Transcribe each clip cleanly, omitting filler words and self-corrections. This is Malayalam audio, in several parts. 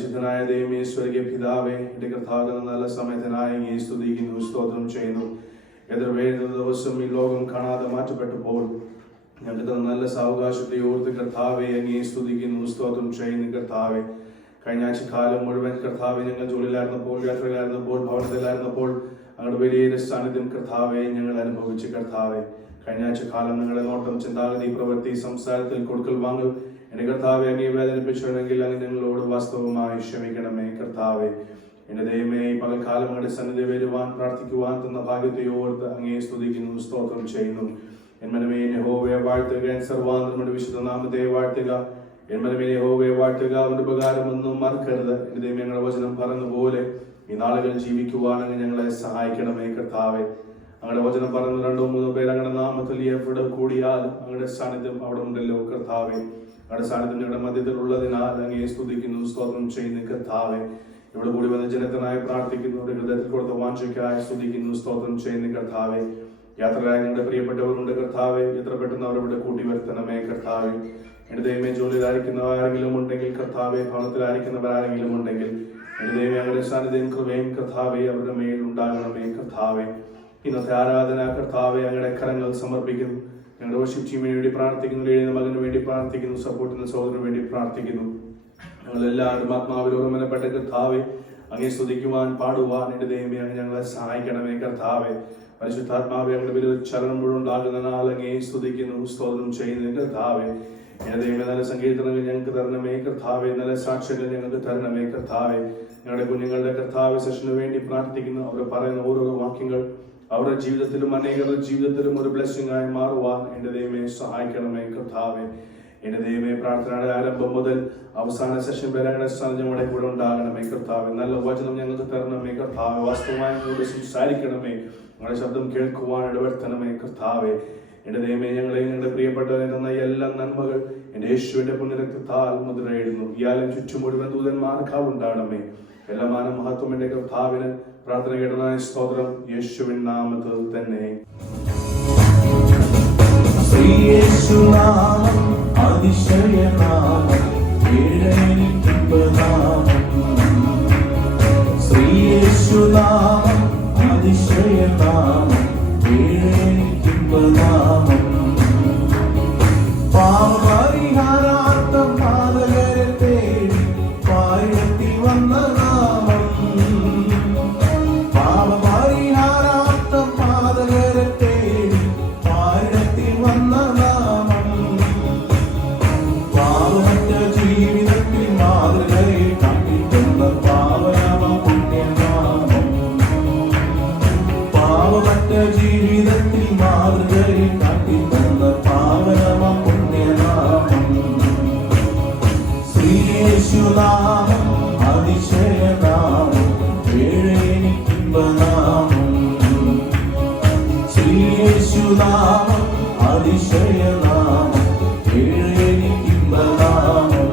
പരിശുദ്ധനായ ദൈവമേ, സ്വർഗീയ പിതാവേ, എന്റെ കർത്താവ് നല്ല സമയത്തിനായി അങ്ങയെ സ്തുതിക്കുന്നു, സ്തോത്രം ചെയ്യുന്നു. എത്ര വേണ്ട ദിവസം ഈ ലോകം കാണാതെ മാറ്റപ്പെട്ടപ്പോൾ ഞങ്ങൾക്ക് നല്ല സാവകാശത്തെ ഓർത്ത് കർത്താവെ അങ്ങയെ സ്തുതിക്കുന്നു, സ്തോത്രം ചെയ്യുന്നു. കർത്താവെ, കഴിഞ്ഞ ആഴ്ച കാലം മുഴുവൻ കർത്താവെ ഞങ്ങൾ ജോലിയിലായിരുന്നപ്പോൾ, യാത്രയിലായിരുന്നപ്പോൾ, ഭവനത്തിലായിരുന്നപ്പോൾ അങ്ങയുടെ വലിയ സാന്നിധ്യം കർത്താവെ ഞങ്ങൾ അനുഭവിച്ചു. കർത്താവെ, കഴിഞ്ഞ ആഴ്ച കാലം നിങ്ങളുടെ നോട്ടം, ചിന്താഗതി, പ്രവൃത്തി, സംസാരത്തിൽ കൊടുക്കൽ വാങ്ങൽ എന്റെ കർത്താവെ അങ്ങയെ വേദനിപ്പിച്ചിട്ടുണ്ടെങ്കിൽ അങ്ങ് ഞങ്ങളോട് വാസ്തവമായി ക്ഷമിക്കണമേ. കർത്താവെ, എന്റെ ദൈവമേ, ഈ പകൽക്കാലം അങ്ങയുടെ സന്നിധി വരുവാൻ പ്രാർത്ഥിക്കുവാൻ തന്ന ഭാഗ്യത്തെ ഓർത്ത് അങ്ങയെ സ്തുതിക്കുന്നു, സ്തോത്രം ചെയ്യുന്നു. എന്മനമേ യഹോവയെ വാഴ്ത്തുക, സർവാന്തരങ്ങളുടെ വിശുദ്ധ നാമത്തെ വാഴ്ത്തുക. എന്മനമേ യഹോവയെ വാഴ്ത്തുക, അവന്റെ ഉപകാരമൊന്നും മറക്കരുത്. എന്റെ ദൈവം ഞങ്ങളുടെ വചനം പറഞ്ഞതുപോലെ ഈ നാളുകൾ ജീവിക്കുവാൻ അങ്ങ് ഞങ്ങളെ സഹായിക്കണമേ. കർത്താവെ, അങ്ങയുടെ വചനം പറയുന്ന 2-3 പേർ അങ്ങയുടെ നാമത്തിൽ എവിടെ കൂടിയാലും അങ്ങയുടെ സാന്നിധ്യം അവിടെ ഉണ്ടല്ലോ. കർത്താവെ, അങ്ങയുടെ സാന്നിധ്യം ഞങ്ങളുടെ മധ്യത്തിൽ ഉള്ളതിനാൽ അങ്ങയെ സ്തുതിക്കുന്നു, സ്തോത്രം ചെയ്യുന്നു. കർത്താവെ, ഇവിടെ കൂടി വന്ന ജനത്തിനായി പ്രാർത്ഥിക്കുന്നു, ഹൃദയത്തിൽ കൊടുത്ത വാഞ്ചയ്ക്കായി സ്തുതിക്കുന്നു, സ്തോത്രം ചെയ്യുന്നു. കർത്താവെ, യാത്രയായ ഞങ്ങളുടെ പ്രിയപ്പെട്ടവരുണ്ട് കർത്താവെ, എത്ര പെട്ടെന്ന് അവരവിടെ കൂട്ടി വരുത്തണമേ. കർത്താവെ, എന്റെ ദൈവമേ, ജോലിയിലായിരിക്കുന്ന ആരെങ്കിലും ഉണ്ടെങ്കിൽ കർത്താവെ, ഭവനത്തിലായിരിക്കുന്നവർ ആരെങ്കിലും ഉണ്ടെങ്കിൽ എന്റെ ദൈവമേ, അങ്ങയുടെ സാന്നിധ്യം കൃപയും കർത്താവെ അവരുടെ മേൽ ഉണ്ടാകണമേ. കർത്താവെ, ഇന്നത്തെ ആരാധന കർത്താവെ അങ്ങയുടെ കരങ്ങൾ സമർപ്പിക്കുന്നു. ഞങ്ങളുടെ വർഷിപ്പ് ടീമിന് വേണ്ടി പ്രാർത്ഥിക്കുന്നു, എഴുതുന്ന മകന് വേണ്ടി പ്രാർത്ഥിക്കുന്നു, സപ്പോർട്ടിന് സഹോദരന് വേണ്ടി പ്രാർത്ഥിക്കുന്നു. ഞങ്ങളെല്ലാവരും ആത്മാവിൽ ഓർമ്മനപ്പെട്ട കർത്താവെ അങ്ങയെ സ്തുതിക്കുവാൻ, പാടുവാൻ എന്റെ ദൈവമേ അങ്ങ് ഞങ്ങളെ സഹായിക്കണമേ. കർത്താവെ, പരിശുദ്ധാത്മാവെ അങ്ങയുടെ വലിയ ചലനം മുഴുവൻ ഉണ്ടാകുന്നതിനാൽ അങ്ങയെ സ്തുതിക്കുന്നു, സ്തോത്രം ചെയ്യുന്നു. കർത്താവെ, എന്റെ ദൈവമേ, നല്ല സങ്കീർത്തനങ്ങൾ ഞങ്ങൾക്ക് തരണമേ. കർത്താവെ, നല്ല സാക്ഷ്യങ്ങൾ ഞങ്ങൾക്ക് തരണമേ. കർത്താവെ, ഞങ്ങളുടെ കുഞ്ഞുങ്ങളുടെ കർത്താവെ സെഷന് വേണ്ടി പ്രാർത്ഥിക്കുന്നു. അവർ പറയുന്ന ഓരോ വാക്യങ്ങൾ അവരുടെ ജീവിതത്തിലും അനേകരുടെ ജീവിതത്തിലും ഒരു ബ്ലെസ്സിംഗ് ആയി മാറുവാൻ എന്റെ ദൈവമേ സഹായിക്കണമേ. കർത്താവെ, എന്റെ ദൈവമേ, പ്രാർത്ഥനയുടെ ആരംഭം മുതൽ അവസാന സെഷൻ വരെ ഞങ്ങളുടെ ഞങ്ങളുടെ കൂടെ ഉണ്ടാകണമേ. കർത്താവെ, നല്ല വചനം ഞങ്ങൾക്ക് തരണമേ. കർത്താവെ, വാസ്തവമായി കൂടെ സംസാരിക്കണമേ. ഞങ്ങളുടെ ശബ്ദം കേൾക്കുവാൻ ഇടവരുത്തണമേ. കർത്താവെ, എന്റെ ദൈവമേ, ഞങ്ങളെ ഞങ്ങളുടെ പ്രിയപ്പെട്ടവരെ തന്ന എല്ലാ നന്മകൾ എന്റെ യേശുവിന്റെ പുണ്യരക്തത്താൽ മുദ്രയിടുന്നു. ഇയാളും ചുറ്റും മുഴുവൻ ദൂതന്മാർക്കാൾ ഉണ്ടാകണമേ. എല്ലാ മാനം മഹത്വം എന്റെ കർത്താവിന്. പ്രാർത്ഥന കേട്ടതായ സ്തോത്രം യേശുവിൻ നാമത്തിൽ തന്നെ. അതിശയനാമം ഏഴനിക്കുമ്പനാമം, ശ്രീയേശുനാമം അതിശയനാമം ഏഴനിക്കുമ്പനാമം, പാപപരിഹാരാർത്ഥം പാതകരെ തേടി പാരിടത്തിൽ വന്ന നാമം, പാപപരിഹാരാർത്ഥം പാതകരെ തേടി പാരിടത്തിൽ വന്ന നാമം, പാവമറ്റ ജീവിതത്തിൽ മാതൃകയെ കാട്ടിത്തന്ന പാവനമ പുണ്യനാമം, പാവമറ്റ ജീവിതത്തിൽ മാതൃകയെ കാട്ടിത്തന്ന പാവനമ പുണ്യനാമം, ശ്രീയേശുനാമം അതിശയനാമം ഏഴനിക്കുമ്പനാമം, ശ്രീയേശുനാമം അതിശയനാമം ഏഴനിക്കുമ്പനാമം,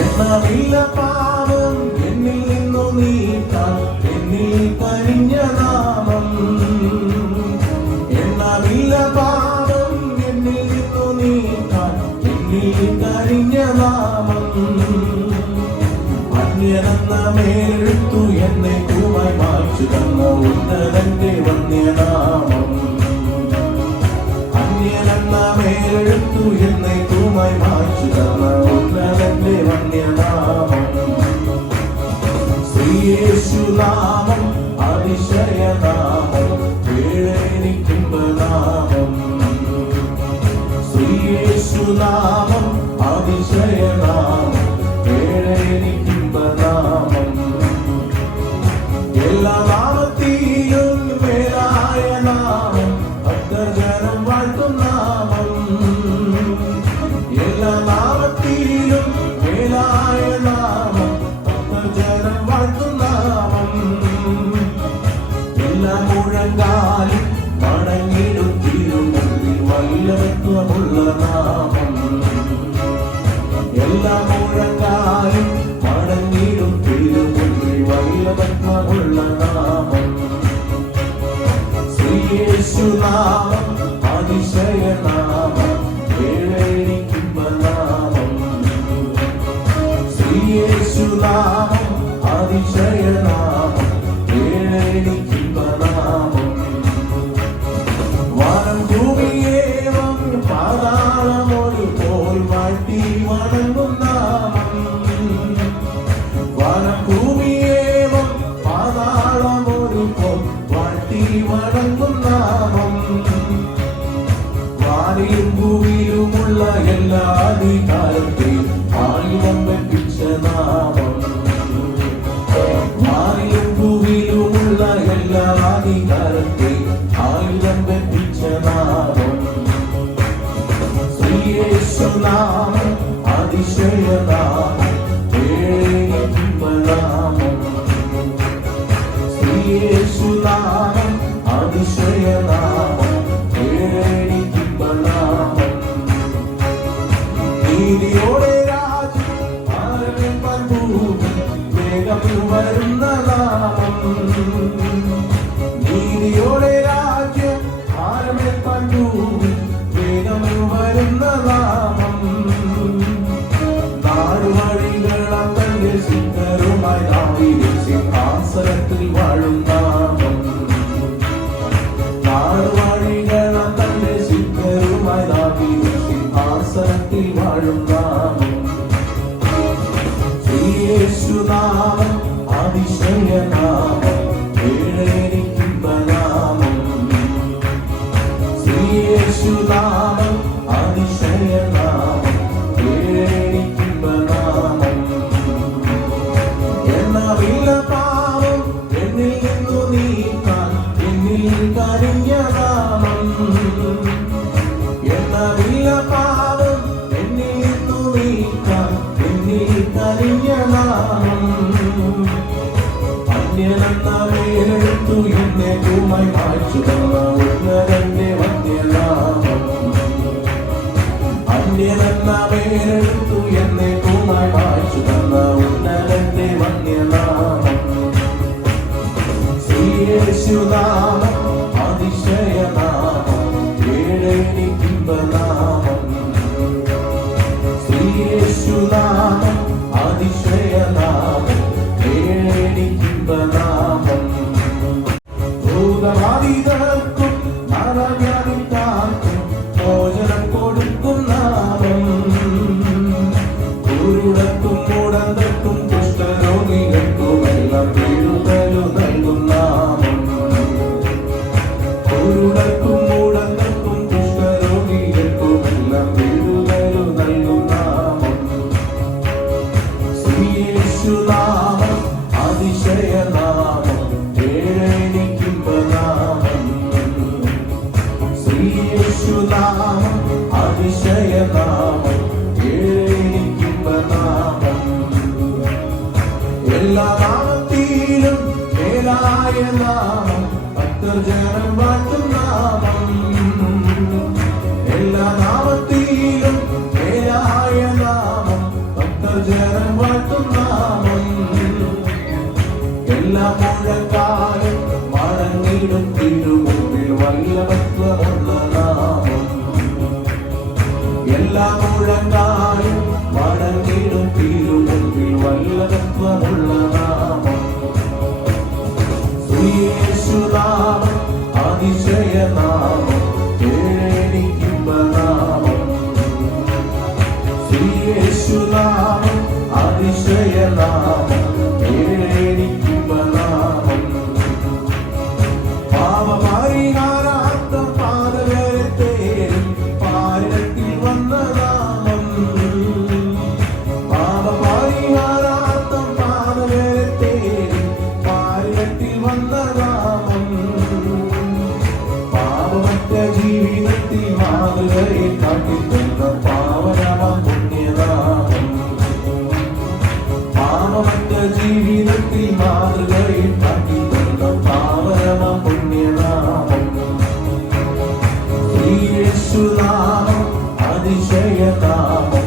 എണ്ണമില്ല പാപം എന്നിൽ നിന്നു നീക്കാൻ എന്നിൽ കനിഞ്ഞ നാമം, എണ്ണമില്ല പാപം എന്നിൽ നിന്നു നീക്കാൻ എന്നിൽ കനിഞ്ഞ നാമം, അന്യനെന്ന മേലെടുത്തു എന്നെ കൂമായി മായ്ച്ചു തന്ന ഉന്നതന്റെ വന്യനാമം, അന്യനെന്ന മേലെടുത്തു എന്നെ കൂമായി മായ്ച്ചു തന്ന ഉന്നതന്റെ വന്യനാമം, ശ്രീയേശുനാമം അതിശയനാമം ഏഴനിക്കുമ്പനാമം, ശ്രീയേശുനാമം അതിശയനാമം ഏഴനിക്കുമ്പനാമം, എല്ലാ നാമത്തിലും മേലായ നാമം ഭക്തജനം വാഴ്ത്തും നാമം, എല്ലാ നാമത്തിലും മേലായ നാമം ഭക്തജനം വാഴ്ത്തും നാമം, എല്ലാ മുഴങ്കാലും മടങ്ങിടും തിരുമുമ്പിൽ വല്ലവത്വമുള്ള നാമം, എല്ലാ മുഴങ്കാലും മടങ്ങിടും തിരുമുമ്പിൽ വല്ലവത്വമുള്ള നാമം, ശ്രീയേശുനാമം അതിശയനാമം ഏഴനിക്കുമ്പനാമം, യേശുനാമം അതിശയനാമം ഏഴെനിക്കിമ്പനാമം വാനം ഭൂമിയേവം പാതാളമൊരു പോൽ വാഴ്ത്തി വണങ്ങും നാമം വാനം ഭൂമിയേവം പാതാളമൊരു പോൽ വാഴ്ത്തി വണങ്ങും നാമം വാരിയും ഭൂമിയിലുമുള്ള എല്ലാ അധികാരത്തെയും ആയുധം വെപ്പിച്ച നാമം വാരിയും ഭൂമിയിലുമുള്ള എല്ലാ അധികാരത്തെയും ആയുധം വെപ്പിച്ച നാമം ശ്രീയേശുനാമം അതിശയനാമം ഏഴെനിക്കിമ്പനാമം ശ്രീയേശുനാമം അതിശയനാമം ഏഴെനിക്കിമ്പനാമം നീതിയോടെ രാജ്യം ആരംഭിപ്പാൻ ഭൂമി വേഗം വരുന്ന നാമം നീതിയോടെ രാജ്യം ആരംഭിപ്പാൻ ഭൂമി വേഗം വരുന്ന നാമം നാടുവഴികളാം തന്റെ സിദ്ധരുമായി ദാവീദിൻ സിംഹാസനത്തിൽ വാഴും നാമം നാടുവഴികളാം തന്റെ സിദ്ധരുമായി ദാവീദിൻ സിംഹാസനത്തിൽ വാഴും നാമം യേശുനാമം അതിശയനാമം ഏഴെനിക്കിമ്പനാമം യേശുനാമം അതിശയനാമം ഏഴെനിക്കിമ്പനാമം എന്നവില്ല പാവം എന്നിൽ നിന്നു നീക്കാൻ എന്നിൽ കരിഞ്ഞ നാമം എന്നവില്ല പാവം എന്നിൽ നിന്നു നീക്കാൻ എന്നിൽ കരിഞ്ഞ നാമം അന്യനെന്ന പേരെടുത്തു എന്നെ ഭൂമായി മായ്ച്ചു തന്ന ഉന്നതന്റെ വന്യനാമം അന്യനെന്ന പേരെടുത്തു എന്നെ ഭൂമായി മായ്ച്ചു തന്ന ഉന്നതന്റെ വന്യനാമം ശ്രീയേശുനാമം അതിശയനാമം ഏഴെനിക്കിമ്പനാമം ശ്രീയേശുനാമം അതിശയനാമം ഏഴെനിക്കിമ്പനാമം ഭൂതവാദികൾക്കും നരവ്യാധിക്കാർക്കും മോചനം കൊടുക്കും നാമം കുരുടർക്കും മൂടന്തർക്കും കുഷ്ഠരോഗികൾക്കുമെല്ലാം വിടുതലു നൽകും നാമം കുരുടർക്കും മൂടന്തർക്കും കുഷ്ഠരോഗികൾക്കുമെല്ലാം വിടുതലു നൽകും നാമം ശ്രീയേശുനാമം അതിശയനാമം ഏഴെനിക്കിമ്പനാമം ശ്രീയേശുനാമം അതിശയനാമം ഏഴെനിക്കിമ്പനാമം എല്ലാ നാമത്തിലും മേലായ നാമം ഭക്തജനം വാഴ്ത്തും നാമം എല്ലാ നാമത്തിലും മേലായ നാമം ഭക്തജനം വാഴ്ത്തും നാമം എല്ലാ മുഴക്കാലും മടങ്ങിടും തിരുമുമ്പിൽ വല്ലഭത്വമുള്ള നാമം എല്ലാ മുഴക്കാലും മടങ്ങിടും തിരുമുമ്പിൽ വല്ലഭത്വമുള്ള നാമം ശ്രീയേശുനാമം അതിശയനാമം ഏഴെനിക്കിമ്പനാമം ശ്രീയേശുനാമം അതിശയനാമം ഏഴെനിക്കിമ്പനാമം പാപപരിഹാരാർത്ഥം പാതകരെ തേടി പാരിടത്തിൽ വന്ന നാമം പാപപരിഹാരാർത്ഥം പാതകരെ തേടി പാരിടത്തിൽ വന്ന നാമം പാപമറ്റ ജീവിതത്തിൽ മാതൃകയെ കാട്ടിത്തന്ന പാവനമാം പുണ്യനാമം പാപമറ്റ ജീവിതത്തിൽ മാതൃകയെ കാട്ടിത്തന്ന പാവനമാം പുണ്യനാമം ശ്രീയേശുനാമം അതിശയനാമം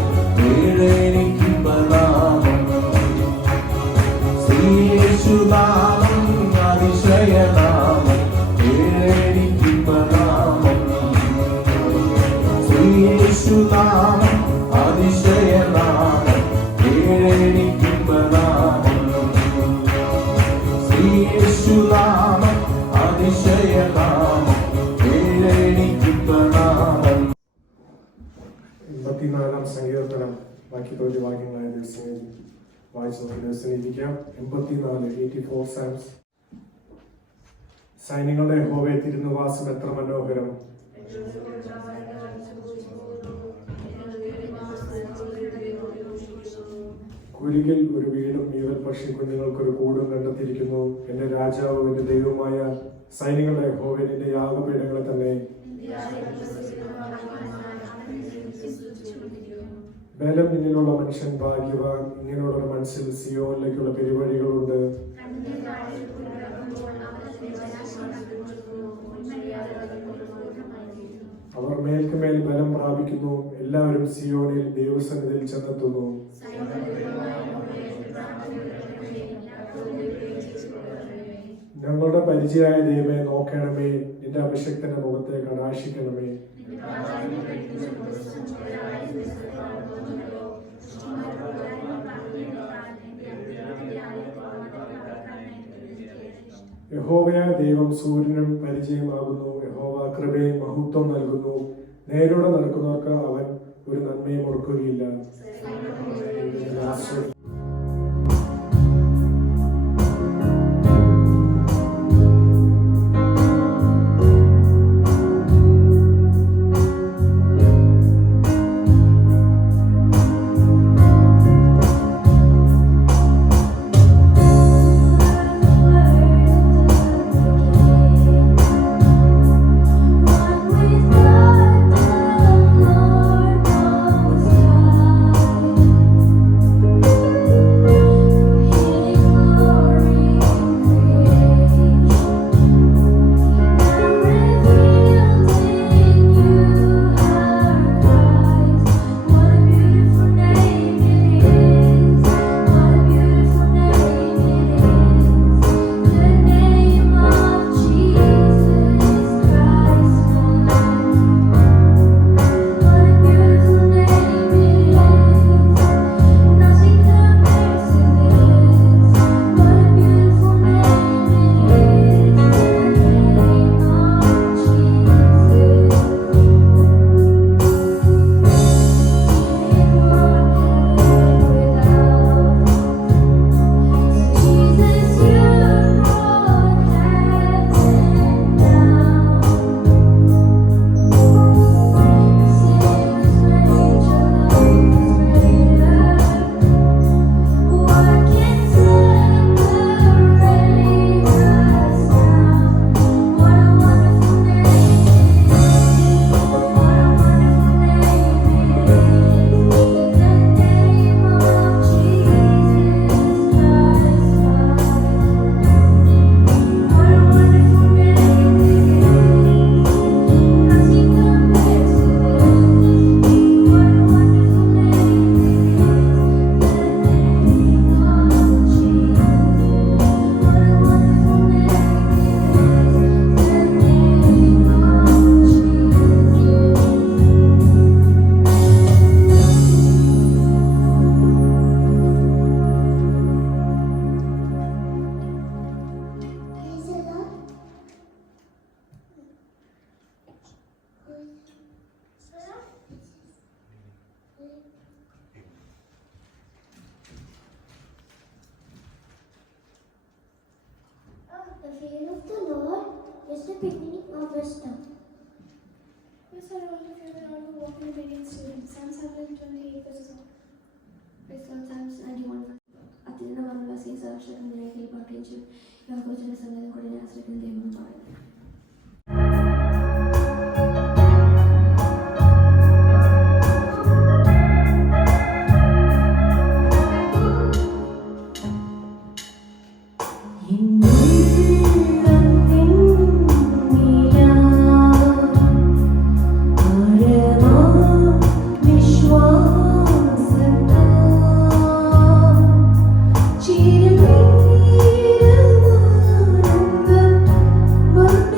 ഏഴെനിക്കിമ്പനാമം ശ്രീയേശുനാമം അതിശയനാമം ഏഴെനിക്കിമ്പനാമം ശ്രീയേശുനാമം അതിശയനാമം ഏഴെനിക്കിമ്പനാമം 84 സങ്കീർത്തനം ബാക്കി പകുതി വാക്യങ്ങളായ ദിവസങ്ങളിൽ വായിച്ചു നോക്കി ദിവസത്തിലിരിക്കാം. 84 Psalms. സൈന്യങ്ങളുടെ യഹോവേ, തിരുനിവാസം എത്ര മനോഹരം! കുരികിൽ ഒരു വീടും ഈവൽ പക്ഷി കുഞ്ഞുങ്ങൾക്കൊരു കൂടും കണ്ടെത്തിയിരിക്കുന്നു. എന്റെ രാജാവ്, എന്റെ ദൈവമായ സൈന്യങ്ങളുടെ യഹോവേ, നിന്റെ യാഗപീഠങ്ങളെ തന്നെ. ബലം നിന്നിലുള്ള മനുഷ്യൻ ഭാഗ്യവാൻ. ഇങ്ങനെയുള്ള മനസ്സിൽ സിയോനിലേക്കുള്ള പെരുവഴികളുണ്ട്. അവർ മേൽക്കുമേൽ ബലം പ്രാപിക്കുന്നു. എല്ലാവരും സിയോനിൽ ദൈവസന്നിധിയിൽ ചെന്നെത്തുന്നു. ഞങ്ങളുടെ പരിചയമായ ദൈവമേ, നോക്കണമേ. നിന്റെ അഭിഷക്തന്റെ മുഖത്തെ കടാക്ഷിക്കണമേ. യഹോവയായ ദൈവം സൂര്യനും പരിചയമാകുന്നു. യഹോവ കൃപയും മഹത്വം നൽകുന്നു. നേരോടെ നടക്കുന്നവർക്ക് അവൻ ഒരു നന്മയും കൊടുക്കുകയില്ല. The fear of the Lord is the beginning of wisdom. Yes, I want to fear the Lord who walk in obedience to Him. Psalms 128 verses 1. Praise God, Psalms 91. അത്യുന്ന മനോവാസിയെ സർവശക്തനായ കൈപ്പാട്ടിയും യാക്കോബിന്റെ സംഗീതം കൂടെ ആശ്രയിക്കുന്ന ദൈവം പാടുന്നു. But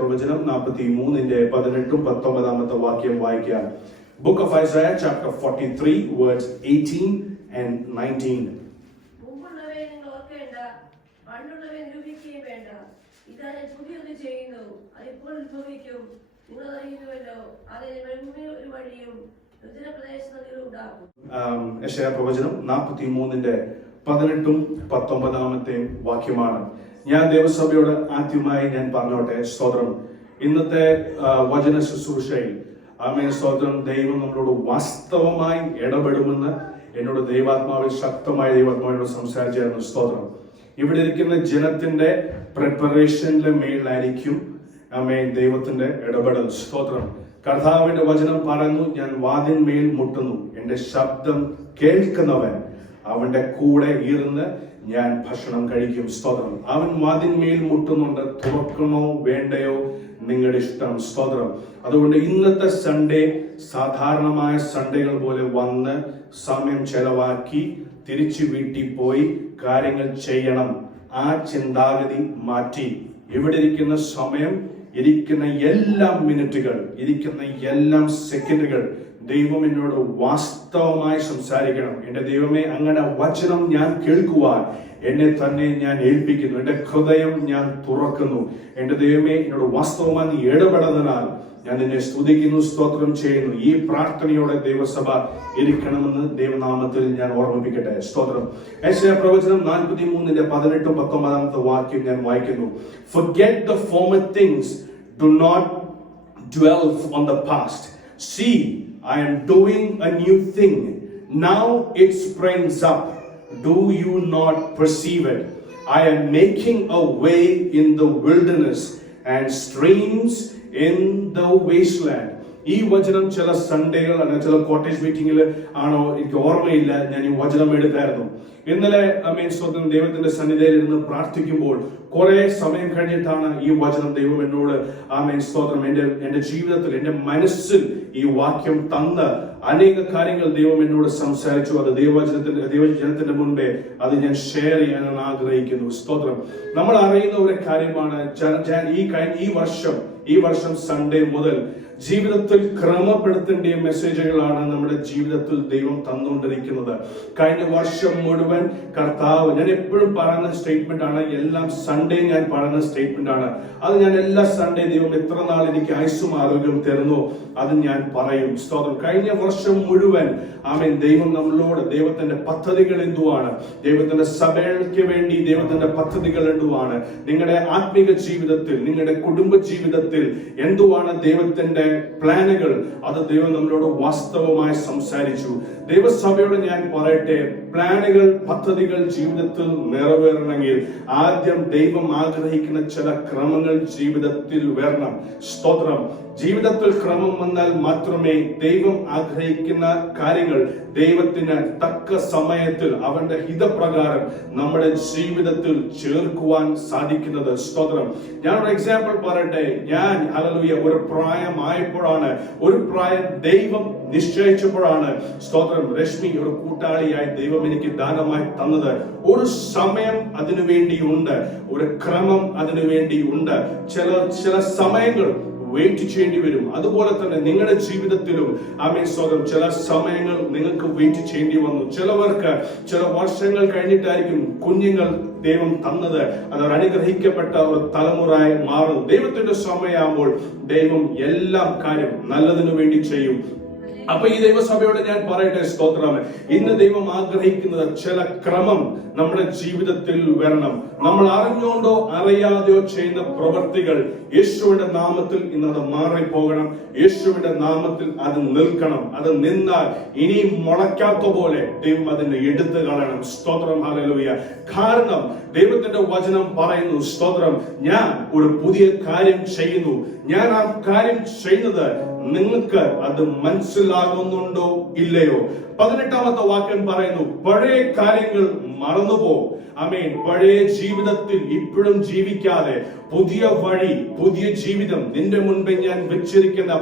പ്രവചനം 43:18-19 വാക്യം വായിക്കാം. Book of Isaiah chapter 43 words 18 and 19. മുമ്പുള്ളവയെ നിങ്ങൾ ഓർക്കേണ്ട, പണ്ടുള്ളവയെ നിരൂപിക്കുകയും വേണ്ട. ഇതാ ഞാൻ പുതിയൊന്ന് ചെയ്യുന്നു, അതിപ്പോൾ ഉത്ഭവിക്കും. നിങ്ങൾ അറിയുന്നുവല്ലോ, അതിന് ഭൂമിയിൽ ഒരു വഴിയും നിർജ്ജനപ്രദേശത്ത് ഉണ്ടാകും. യെശയ്യാ പ്രവചനം 43:18-19 വാക്യമാണ്. ഞാൻ ദേവസഭയോട് ആദ്യമായി ഞാൻ പറഞ്ഞോട്ടെ, സ്തോത്രം. ഇന്നത്തെ വചന ശുശ്രൂഷയിൽ സ്തോത്രം, ദൈവം നമ്മളോട് വാസ്തവമായി ഇടപെടുമെന്ന് എന്നോട് ദൈവാത്മാവിൽ ശക്തമായ ദൈവാത്മാവിനോട് സംസാരിച്ചായിരുന്നു. സ്തോത്രം. ഇവിടെ ഇരിക്കുന്ന ജനത്തിന്റെ പ്രിപ്പറേഷന്റെ മേലായിരിക്കും ദൈവത്തിന്റെ ഇടപെടൽ. സ്തോത്രം. കർത്താവിന്റെ വചനം പറഞ്ഞു, ഞാൻ വാതിന്മേൽ മുട്ടുന്നു, എന്റെ ശബ്ദം കേൾക്കുന്നവൻ അവന്റെ കൂടെ ഇരുന്ന് ഞാൻ ഭക്ഷണം കഴിക്കും. സ്തോത്രം. അവൻ വാതിന്മേൽ മുട്ടുന്നുണ്ട്, തുറക്കണോ വേണ്ടയോ നിങ്ങളുടെ ഇഷ്ടം. സ്തോത്രം. അതുകൊണ്ട് ഇന്നത്തെ സൺഡേ സാധാരണമായ സൺഡേകൾ പോലെ വന്ന് സമയം ചെലവാക്കി തിരിച്ചു വീട്ടിൽ പോയി കാര്യങ്ങൾ ചെയ്യണം, ആ ചിന്താഗതി മാറ്റി ഇവിടെ ഇരിക്കുന്ന സമയം, ഇരിക്കുന്ന എല്ലാ മിനിറ്റുകൾ, ഇരിക്കുന്ന എല്ലാ സെക്കൻഡുകൾ ദൈവം എന്നോട് വാസ്തവമായി സംസാരിക്കണം. എന്റെ ദൈവമേ, അങ്ങനെ വചനം ഞാൻ കേൾക്കുവാൻ എന്നെ തന്നെ ഞാൻ ഏൽപ്പിക്കുന്നു. എന്റെ ഹൃദയം ഞാൻ തുറക്കുന്നു. എന്റെ ദൈവമേ, എന്നോട് വാസ്തവമായി നീ ഇടപെടുന്നതിനാൽ ഞാൻ നിന്നെ സ്തുതിക്കുന്നു, സ്തോത്രം ചെയ്യുന്നു. ഈ പ്രാർത്ഥനയോടെ ദൈവസഭ ഇരിക്കണമെന്ന് ദൈവനാമത്തിൽ ഞാൻ ഓർമ്മിപ്പിക്കട്ടെ. സ്തോത്രം. യെശയ്യാ പ്രവചനം 43:18-19 വാക്യം ഞാൻ വായിക്കുന്നു. Forget the former things, do not dwell on the past. See, I am doing a new thing. Now it springs up. Do you not perceive it? I am making a way in the wilderness and streams in the wasteland. ഈ വചനം ചില സൺഡേകൾ, ചില കോട്ടേജ് മീറ്റിംഗിൽ ആണോ എനിക്ക് ഓർമ്മയില്ല, ഞാൻ ഈ വചനം എടുത്തായിരുന്നു. ഇന്നലെ സ്വന്തം ദൈവത്തിന്റെ സന്നിധിയിൽ ഇരുന്ന് പ്രാർത്ഥിക്കുമ്പോൾ കുറെ സമയം കഴിഞ്ഞിട്ടാണ് ഈ വചനം ദൈവം എന്നോട് സ്തോത്രം എന്റെ ജീവിതത്തിൽ, എന്റെ മനസ്സിൽ ഈ വാക്യം തന്ന് അനേക കാര്യങ്ങൾ ദൈവം എന്നോട് സംസാരിച്ചു. അത് ദൈവജനത്തിന്റെ മുൻപേ അത് ഞാൻ ഷെയർ ചെയ്യാനാണ് ആഗ്രഹിക്കുന്നു. സ്തോത്രം. നമ്മൾ അറിയുന്ന ഒരു കാര്യമാണ്, ഈ വർഷം സൺഡേ മുതൽ ജീവിതത്തിൽ ക്രമപ്പെടുത്തേണ്ട മെസ്സേജുകളാണ് നമ്മുടെ ജീവിതത്തിൽ ദൈവം തന്നുകൊണ്ടിരിക്കുന്നത്. കഴിഞ്ഞ വർഷം മുഴുവൻ കർത്താവ്, ഞാൻ എപ്പോഴും പറയുന്ന സ്റ്റേറ്റ്മെന്റ് ആണ്, എല്ലാം സൺഡേ ഞാൻ പറയുന്ന സ്റ്റേറ്റ്മെന്റ് ആണ്. അത് ഞാൻ എല്ലാ സൺഡേ ദൈവം എത്ര നാൾ എനിക്ക് ആയുസ്സും ആരോഗ്യം തരുന്നു അത് ഞാൻ പറയും. സ്തോത്രം. കഴിഞ്ഞ വർഷം മുഴുവൻ ദൈവം നമ്മളോട് ദൈവത്തിന്റെ പദ്ധതികൾ എന്തുവാണ്, ദൈവത്തിന്റെ സഭയ്ക്ക് വേണ്ടി ദൈവത്തിന്റെ പദ്ധതികൾ എന്തുവാണ്, നിങ്ങളുടെ ആത്മീക ജീവിതത്തിൽ, നിങ്ങളുടെ കുടുംബ ജീവിതത്തിൽ എന്തുവാണ് ദൈവത്തിന്റെ പ്ലാനുകൾ, അത് ദൈവം നമ്മളോട് വാസ്തവമായി സംസാരിച്ചു. ദൈവസഭയോട് ഞാൻ പറയട്ടെ, പ്ലാനുകൾ, പദ്ധതികൾ ജീവിതത്തിൽ നിറവേറണമെങ്കിൽ ആദ്യം ദൈവം ആഗ്രഹിക്കുന്ന ചില ക്രമങ്ങൾ ജീവിതത്തിൽ വരണം. സ്തോത്രം. ജീവിതത്തിൽ ക്രമം വന്നാൽ മാത്രമേ ദൈവം ആഗ്രഹിക്കുന്ന കാര്യങ്ങൾ ദൈവത്തിന് തക്ക സമയത്തിൽ അവന്റെ ഹിതപ്രകാരം നമ്മുടെ ജീവിതത്തിൽ ചേർക്കുവാൻ സാധിക്കുന്നത്. സ്തോത്രം. ഞാനൊരു എക്സാമ്പിൾ പറയട്ടെ. ഞാൻ ഒരു പ്രായമായപ്പോഴാണ്, ഒരു പ്രായം ദൈവം നിശ്ചയിച്ചപ്പോഴാണ്, സ്തോത്രം, രശ്മി ഒരു കൂട്ടാളിയായി ദൈവം എനിക്ക് ദാനമായി തന്നത്. ഒരു സമയം അതിനു വേണ്ടിയുണ്ട്, ഒരു ക്രമം അതിനു വേണ്ടിയുണ്ട്. ചില സമയങ്ങൾ വെയിറ്റ് ചെയ്യേണ്ടി വരും. അതുപോലെ തന്നെ നിങ്ങളുടെ ജീവിതത്തിലും സ്തോത്രം, ചില സമയങ്ങൾ നിങ്ങൾക്ക് വെയിറ്റ് ചെയ്യേണ്ടി വന്നു. ചിലവർക്ക് ചില വർഷങ്ങൾ കഴിഞ്ഞിട്ടായിരിക്കും കുഞ്ഞുങ്ങൾ ദൈവം തന്നത്. അത് അനുഗ്രഹിക്കപ്പെട്ട ഒരു തലമുറയായി മാറും. ദൈവത്തിന്റെ സമയമാകുമ്പോൾ ദൈവം എല്ലാം കാര്യം നല്ലതിനു വേണ്ടി ചെയ്യും. അപ്പൊ ഈ ദൈവസഭയോട് ഞാൻ പറയട്ടെ, സ്തോത്രം, ഇന്ന് ദൈവം ആഗ്രഹിക്കുന്നത് ചില ക്രമം നമ്മുടെ ജീവിതത്തിൽ വരണം. നമ്മൾ അറിഞ്ഞോണ്ടോ അറിയാതെയോ ചെയ്യുന്ന പ്രവൃത്തികൾ യേശുവിന്റെ നാമത്തിൽ ഇന്ന് അത് മാറിപ്പോകണം. യേശുവിന്റെ നാമത്തിൽ അത് നിൽക്കണം. അത് നിന്നാൽ ഇനി മുളയ്ക്കാത്ത പോലെ ദൈവം അതിനെ എടുത്തു കളയണം. സ്തോത്രം, ഹല്ലേലൂയ. കാരണം ദൈവത്തിന്റെ വചനം പറയുന്നു, സ്തോത്രം, ഞാൻ ഒരു പുതിയ കാര്യം ചെയ്യുന്നു. ഞാൻ ആ കാര്യം ചെയ്യുന്നത് നിങ്ങൾക്ക് അത് മനസ്സിലാകുന്നുണ്ടോ ഇല്ലയോ? 18-ാമത്തെ വാക്യം പറയുന്നു, പഴയ കാര്യങ്ങൾ മറന്നുപോ. ആമേൻ. പഴയ ജീവിതത്തിൽ ഇപ്പോഴും ജീവിക്കാതെ പുതിയ വഴി, പുതിയ ജീവിതം നിന്റെ മുൻപേ ഞാൻ വെച്ചിരിക്കുന്ന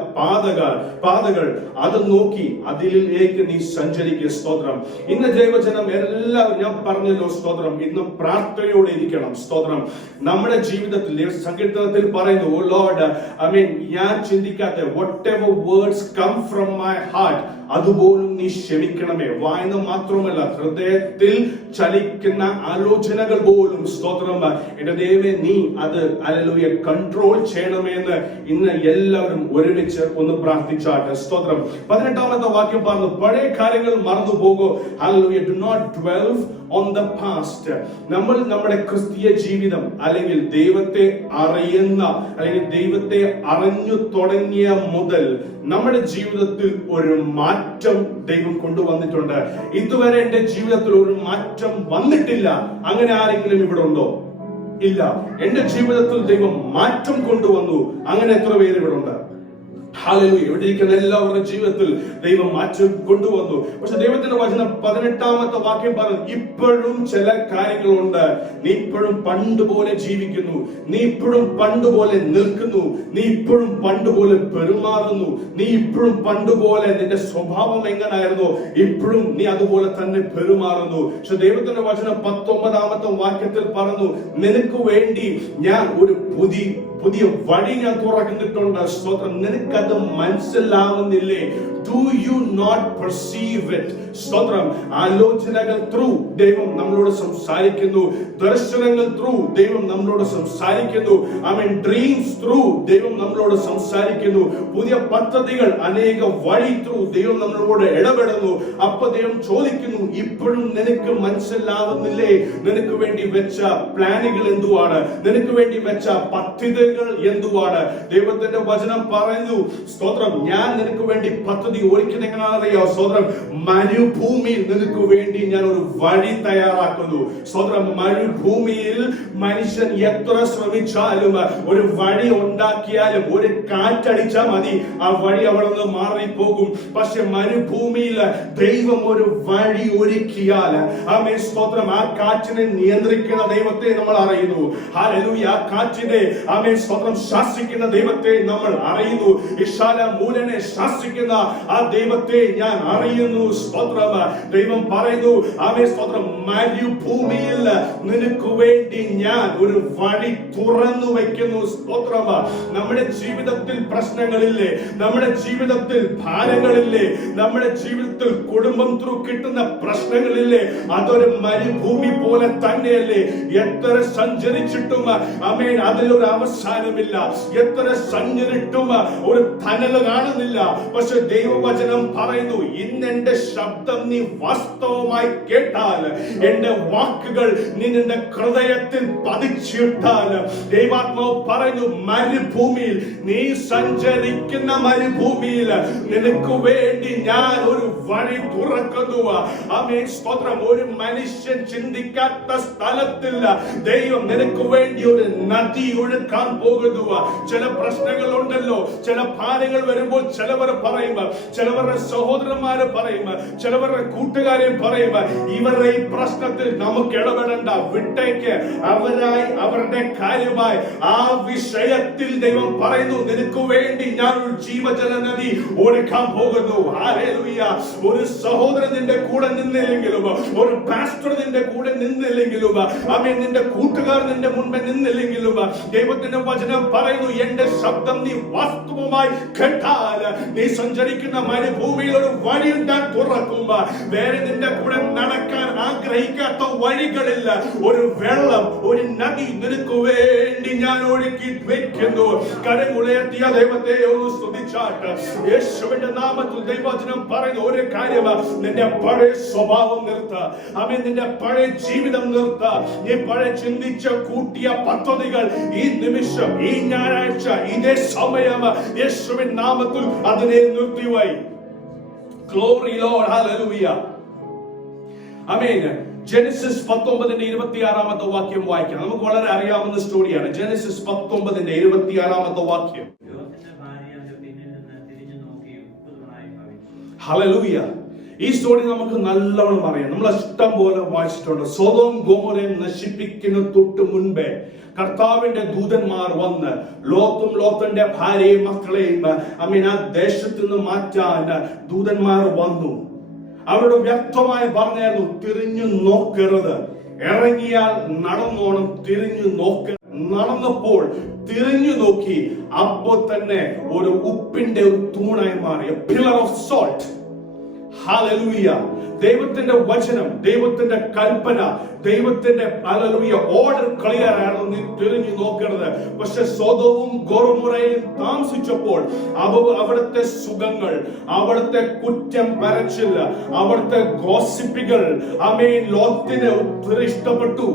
പാതകൾ അത് നോക്കി അതിലേക്ക് നീ സഞ്ചരിക്കുക. സ്തോത്രം. ഇന്ന് ദൈവജനം എല്ലാവരും, ഞാൻ പറഞ്ഞല്ലോ, സ്തോത്രം, ഇന്നും പ്രാർത്ഥനയോടെ ഇരിക്കണം. സ്തോത്രം. നമ്മുടെ ജീവിതത്തിൽ സങ്കീർത്തനത്തിൽ പറയുന്നു, ഓ ലോർഡ്, ആമേൻ, ഞാൻ ചിന്തിക്കാത്ത whatever words come from my heart അതുപോലും നീ ക്ഷമിക്കണമേ. വായന മാത്രമല്ല, ഹൃദയത്തിൽ ചലിക്കുന്ന ആലോചനകൾ പോലും, സ്തോത്രം, എന്റെ ദൈവമേ, നീ അത് ഹല്ലേലൂയ കൺട്രോൾ ചെയ്യണമേ എന്ന് ഇന്ന് എല്ലാവരും ഒരുമിച്ച് ഒന്ന് പ്രാർത്ഥിച്ചാട്ടെ. സ്തോത്രം. 18-ാമത്തെ വാക്യം പറഞ്ഞു, പഴയ കാര്യങ്ങൾ മറന്നു പോകോ. ഹല്ലേലൂയ. Do not dwell on the past. നമ്മൾ നമ്മുടെ ക്രിസ്തീയ ജീവിതം അല്ലെങ്കിൽ ദൈവത്തെ അറിയുന്ന അല്ലെങ്കിൽ ദൈവത്തെ അറിഞ്ഞു തുടങ്ങിയ മുതൽ നമ്മുടെ ജീവിതത്തിൽ ഒരു മാറ്റം ദൈവം കൊണ്ടുവന്നിട്ടുണ്ട്. ഇതുവരെ എന്റെ ജീവിതത്തിൽ ഒരു മാറ്റം വന്നിട്ടില്ല. അങ്ങനെ ആരെങ്കിലും ഇവിടെ ഉണ്ടോ? ഇല്ല. എന്റെ ജീവിതത്തിൽ ദൈവം മാറ്റം കൊണ്ടുവന്നു. അങ്ങനെ എത്ര പേര് ഇവിടെ ഉണ്ട്? ഹല്ലേലൂയ. ഇവിടെ ഇരിക്കുന്ന എല്ലാവരുടെ ജീവിതത്തിൽ ദൈവം മാറ്റം കൊണ്ടുവന്നു. പക്ഷെ ദൈവത്തിന്റെ വചനം 18-ാമത്തെ വാക്യം പറഞ്ഞു, ഇപ്പോഴും ചില കാര്യങ്ങളുണ്ട്. നീ ഇപ്പോഴും പണ്ടുപോലെ ജീവിക്കുന്നു, നീ ഇപ്പോഴും പണ്ടുപോലെ നിൽക്കുന്നു, നീ ഇപ്പോഴും പണ്ടുപോലെ പെരുമാറുന്നു, നീ ഇപ്പോഴും പണ്ടുപോലെ നിന്റെ സ്വഭാവം എങ്ങനായിരുന്നു ഇപ്പോഴും നീ അതുപോലെ തന്നെ പെരുമാറുന്നു. പക്ഷെ ദൈവത്തിന്റെ വചനം 19-ാമത്തെ വാക്യത്തിൽ പറഞ്ഞു, നിനക്ക് വേണ്ടി ഞാൻ ഒരു പുതിയ വഴി ഞാൻ തുറന്നിട്ടുണ്ട്. സ്തോത്രം. നിനക്കത് മനസ്സിലാവുന്നില്ലേ? Do you not perceive it? സ്തോത്രം. ആലോചനകൾ ത്രൂ ദൈവം നമ്മളോട് സംസാരിക്കുന്നു. ദർശനങ്ങൾ ത്രൂ ദൈവം നമ്മളോട് സംസാരിക്കുന്നു. ആമേൻ. ഡ്രീംസ് ത്രൂ ദൈവം നമ്മളോട് സംസാരിക്കുന്നു. പുതിയ പദ്ധതികൾ, അനേക വഴി ത്രൂ ദൈവം നമ്മളോട് ഇടപെടുന്നു. അപ്പൊ ദൈവം ചോദിക്കുന്നു, ഇപ്പോഴും നിനക്ക് മനസ്സിലാവുന്നില്ലേ? നിനക്ക് വേണ്ടി വെച്ച പ്ലാനുകൾ എന്തുവാണ്? നിനക്ക് വേണ്ടി വെച്ച പദ്ധതികൾ എന്തുവാണ്? ദൈവത്തിന്റെ വചനം പറയുന്നു, സ്തോത്രം, ഞാൻ നിനക്ക് വേണ്ടി പദ്ധതി ഒരുക്കുന്നത് എങ്ങനെയാണെന്നറിയോ? സ്തോത്രം. മരുഭൂമിയിൽ നിനക്ക് വേണ്ടി ഞാൻ ഒരു വഴി തയ്യാറാക്കുന്നു. സ്തോത്രം. മരുഭൂമിയിൽ മനുഷ്യൻ എത്ര ശ്രമിച്ചാലും ഒരു വഴി ഉണ്ടാക്കിയാലും ഒരു കാറ്റടിച്ചാൽ മതി, ആ വഴി അവിടെ നിന്ന് മാറിപ്പോകും. പക്ഷെ മരുഭൂമിയിൽ ദൈവം ഒരു വഴി ഒരുക്കിയാൽ, ആമേൻ, സ്തോത്രം, ആ കാറ്റിനെ നിയന്ത്രിക്കുന്ന ദൈവത്തെ നമ്മൾ അറിയുന്നു. ഹല്ലേലൂയ. ആ കാറ്റിനെ, ആമേൻ, സ്തോത്രം, ശാസിക്കുന്ന ദൈവത്തെ നമ്മൾ അറിയുന്നു. ഇശാല മൂലനെ ശാസിക്കുന്ന ആ ദൈവത്തെ ഞാൻ അറിയുന്നു. സ്തോത്രം. ദൈവം പറയുന്നു, ആമേൻ, സ്തോത്രം, മരുഭൂമിയിൽ നിനക്ക് വേണ്ടി ഞാൻ ഒരു വഴി തുറന്നു വെക്കുന്നു. സ്തോത്രം. നമ്മുടെ ജീവിതത്തിൽ പ്രശ്നങ്ങളില്ലേ? നമ്മുടെ ജീവിതത്തിൽ ഭാരങ്ങളില്ലേ? നമ്മുടെ ജീവിതത്തിൽ കുടുംബം ത്രൂ കിട്ടുന്ന പ്രശ്നങ്ങളില്ലേ? അതൊരു മരുഭൂമി പോലെ തന്നെയല്ലേ? എത്ര സഞ്ചരിച്ചിട്ടും, ആമേൻ, അതിലൊരു അവസാനമില്ല. എത്ര സഞ്ചരിച്ചിട്ടും ഒരു തണല് കാണുന്നില്ല. പക്ഷെ ദൈവവചനം പറയുന്നു, ഇന്നെന്റെ ശബ്ദം നീ വാസ്തവമായി കേട്ടാൽ, എന്റെ വാക്കുകൾ നീ നിന്റെ ഹൃദയത്തിൽ പതിച്ചിട്ടാൽ, ദൈവാത്മാവ് പറയുന്നു, മരുഭൂമിയിൽ, നീ സഞ്ചരിക്കുന്ന മരുഭൂമിയിൽ നിനക്ക് വേണ്ടി ഞാൻ ഒരു വഴി തുറക്കുന്നു. ആമേൻ, സ്തോത്രം. ഒരു മനുഷ്യൻ ചിന്തിക്കാത്ത സ്ഥലത്തിൽ ദൈവം നിനക്ക് വേണ്ടി ഒരു നദി ഒഴുക്കാൻ പോകുന്നു. ചില പ്രശ്നങ്ങൾ ഉണ്ടല്ലോ, ചില ഭാരങ്ങൾ വരുമ്പോൾ ചിലവർ പറയും, ചിലവരുടെ സഹോദരന്മാരെ പറയും, ചിലവരുടെ കൂട്ടുകാരെ പറയും, ഇവരുടെ ഈ പ്രശ്നത്തിൽ നമുക്ക് ഇടപെടണ്ട, വിട്ടേക്ക്, അവരായി അവരുടെ കാര്യമായി. ആ വിഷയത്തിൽ ദൈവം പറയുന്നു, നിനക്ക് വേണ്ടി ഞാൻ ഒരു ജീവജല നദി ഒഴുക്കാൻ പോകുന്നു. ഹല്ലേലൂയ. ഒരു സഹോദരൻ നിന്റെ കൂടെ നിന്നില്ലെങ്കിലും, ഒരു പാസ്റ്റർ നിന്റെ കൂടെ നിന്നില്ലെങ്കിലും, ആമേൻ, നിന്റെ കൂട്ടുകാർ നിന്റെ മുൻപേ നിന്നില്ലെങ്കിലും, ദൈവത്തിന്റെ വചനം പറയുന്നു, എന്റെ ശബ്ദം നീ വാസ്തവമായി കേട്ടാൽ, നീ സഞ്ചരിക്കുന്ന മരുഭൂമിയിൽ ഒരു വഴി ഞാൻ തുറക്കും. വേറെ നിന്റെ കൂടെ നടക്കാൻ ആഗ്രഹിക്കാത്ത വഴികളിൽ ഒരു വെള്ളം, ഒരു നദി നിനക്ക് വേണ്ടി ഞാൻ ഒഴുക്കി വെക്കുന്നു. കരമുയർത്തിയ ദൈവത്തെ ഒന്ന് സ്തുതിച്ചാട്ട് യേശുവിന്റെ നാമത്തിൽ ദൈവവചനം പറയുന്ന ഒരു കാര്യം, നിന്റെ പഴയ സ്വഭാവം നിർത്ത. ആമേൻ. നിന്റെ പഴയ ജീവിതം നിർത്ത. നീ പഴയ ചിന്തിച്ച കൂട്ടിയ പദ്ധതികൾ ഈ നിമിഷം, ഈ ഞായറാഴ്ച, ഇതേ സമയം യേശുവിൻ നാമത്തിൽ അതിനെ നിർത്തിവൈ. Glory Lord, hallelujah. ആമേൻ. ജെനസിസ് 19:26 വാക്യം വായിക്കാം. നമുക്ക് വളരെ അറിയാവുന്ന സ്റ്റോറിയാണ്. ജെനസിസ് 19:26 വാക്യം. ഹല്ലേലൂയ. ഈ സ്റ്റോറി നമുക്ക് നല്ലവണ്ണം അറിയാം. നമ്മൾ ഇഷ്ടം പോലെ വായിച്ചിട്ടുണ്ട്. സൊദോം ഗൊമോരയെ നശിപ്പിക്കുന്ന തൊട്ട് മുൻപേ കർത്താവിന്റെ ദൂതന്മാർ വന്ന് ലോത്തിന്റെ ഭാര്യയും മക്കളെയും ആ ദേശത്ത് നിന്ന് മാറ്റാൻ ദൂതന്മാർ വന്നു. അവരോട് വ്യക്തമായി പറഞ്ഞായിരുന്നു, തിരിഞ്ഞു നോക്കരുത്. ഇറങ്ങിയാൽ നടന്നോണം, തിരിഞ്ഞു നോക്കരുത്. നടന്നപ്പോൾ തിരിഞ്ഞു നോക്കി, അപ്പോൾ തന്നെ ഒരു ഉപ്പിന്റെ ഒരു തൂണായി മാറിയ പില്ലർ ഓഫ് സോൾട്ട്. ഹല്ലേലൂയ. ദൈവത്തിന്റെ വചനം, ദൈവത്തിന്റെ കൽപ്പന, ദൈവത്തിന്റെ ഹല്ലേലൂയ ഓർഡർ ക്ലിയർ ആണ്. നീ തിരിഞ്ഞു നോക്കരുത്. പക്ഷെ സൊദോമും ഗൊമോറയിലും താമസിച്ചപ്പോൾ അവിടുത്തെ സുഖങ്ങൾ, അവിടുത്തെ കുറ്റം പറച്ചില്ല, അവിടുത്തെ ഗോസിപ്പുകൾ ആമേൻ ലോത്തിന് ഒത്തിരി ഇഷ്ടപ്പെട്ടു.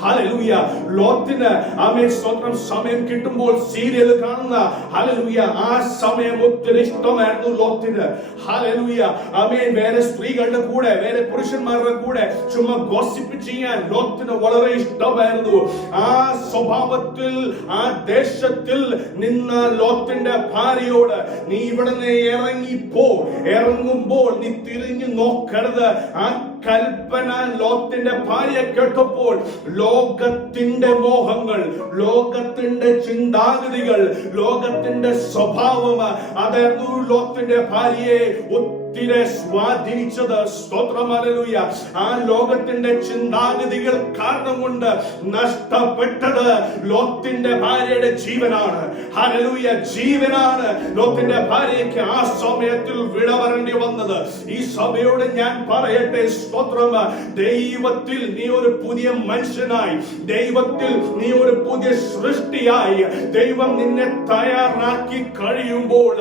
ഹല്ലേലൂയ. ലോത്തിന് ആമേൻ സ്വന്തം സമയം കിട്ടുമ്പോൾ സീരിയൽ കാണുന്ന ഹല്ലേലൂയ ആ സമയം ഒത്തിരി ഇഷ്ടമായിരുന്നു ലോത്തിന്. ഹല്ലേലൂയ. ആമേൻ. വേറെ സ്ത്രീകളുടെ കൂടെ, വേറെ പുരുഷന്മാരുടെ കൂടെ ചുമ്മാ ഗോസിപ്പ് ചെയ്യാൻ ലോത്തിന് വളരെ ഇഷ്ടമായിരുന്നു. ആ സ്വഭാവത്തിൽ, ആ ദേശത്തിൽ നിന്ന ലോത്തിന്റെ ഭാര്യയോട്, നീ ഇവിടുന്ന് ഇറങ്ങിപ്പോ, ഇറങ്ങുമ്പോൾ നീ തിരിഞ്ഞു നോക്കരുത്. ആ കൽപ്പന ലോത്തിന്റെ ഭാര്യ കേട്ടപ്പോൾ ലോകത്തിന്റെ മോഹങ്ങൾ, ലോകത്തിന്റെ ചിന്താഗതികൾ, ലോകത്തിന്റെ സ്വഭാവം അതായിരുന്നു ലോത്തിന്റെ ഭാര്യയെ ഒത്തിരി സ്വാധീനിച്ചത്. സ്തോത്രം, ഹല്ലേലൂയ. ആ ലോകത്തിന്റെ ചിന്താഗതികൾ കാരണം കൊണ്ട് നഷ്ടപ്പെട്ടത് ലോത്തിന്റെ ഭാര്യയുടെ ജീവനാണ്. ഹല്ലേലൂയ. ജീവനാണ് ലോത്തിന്റെ ഭാര്യയ്ക്ക് ആ സമയത്തിൽ വിട വരേണ്ടി വന്നത്. ഈ സഭയോട് ഞാൻ പറയട്ടെ, സ്തോത്രം, ദൈവത്തിൽ നീ ഒരു പുതിയ മനുഷ്യനായി, ദൈവത്തിൽ നീ ഒരു പുതിയ സൃഷ്ടിയായി ദൈവം നിന്നെ തയ്യാറാക്കി കഴിയുമ്പോൾ,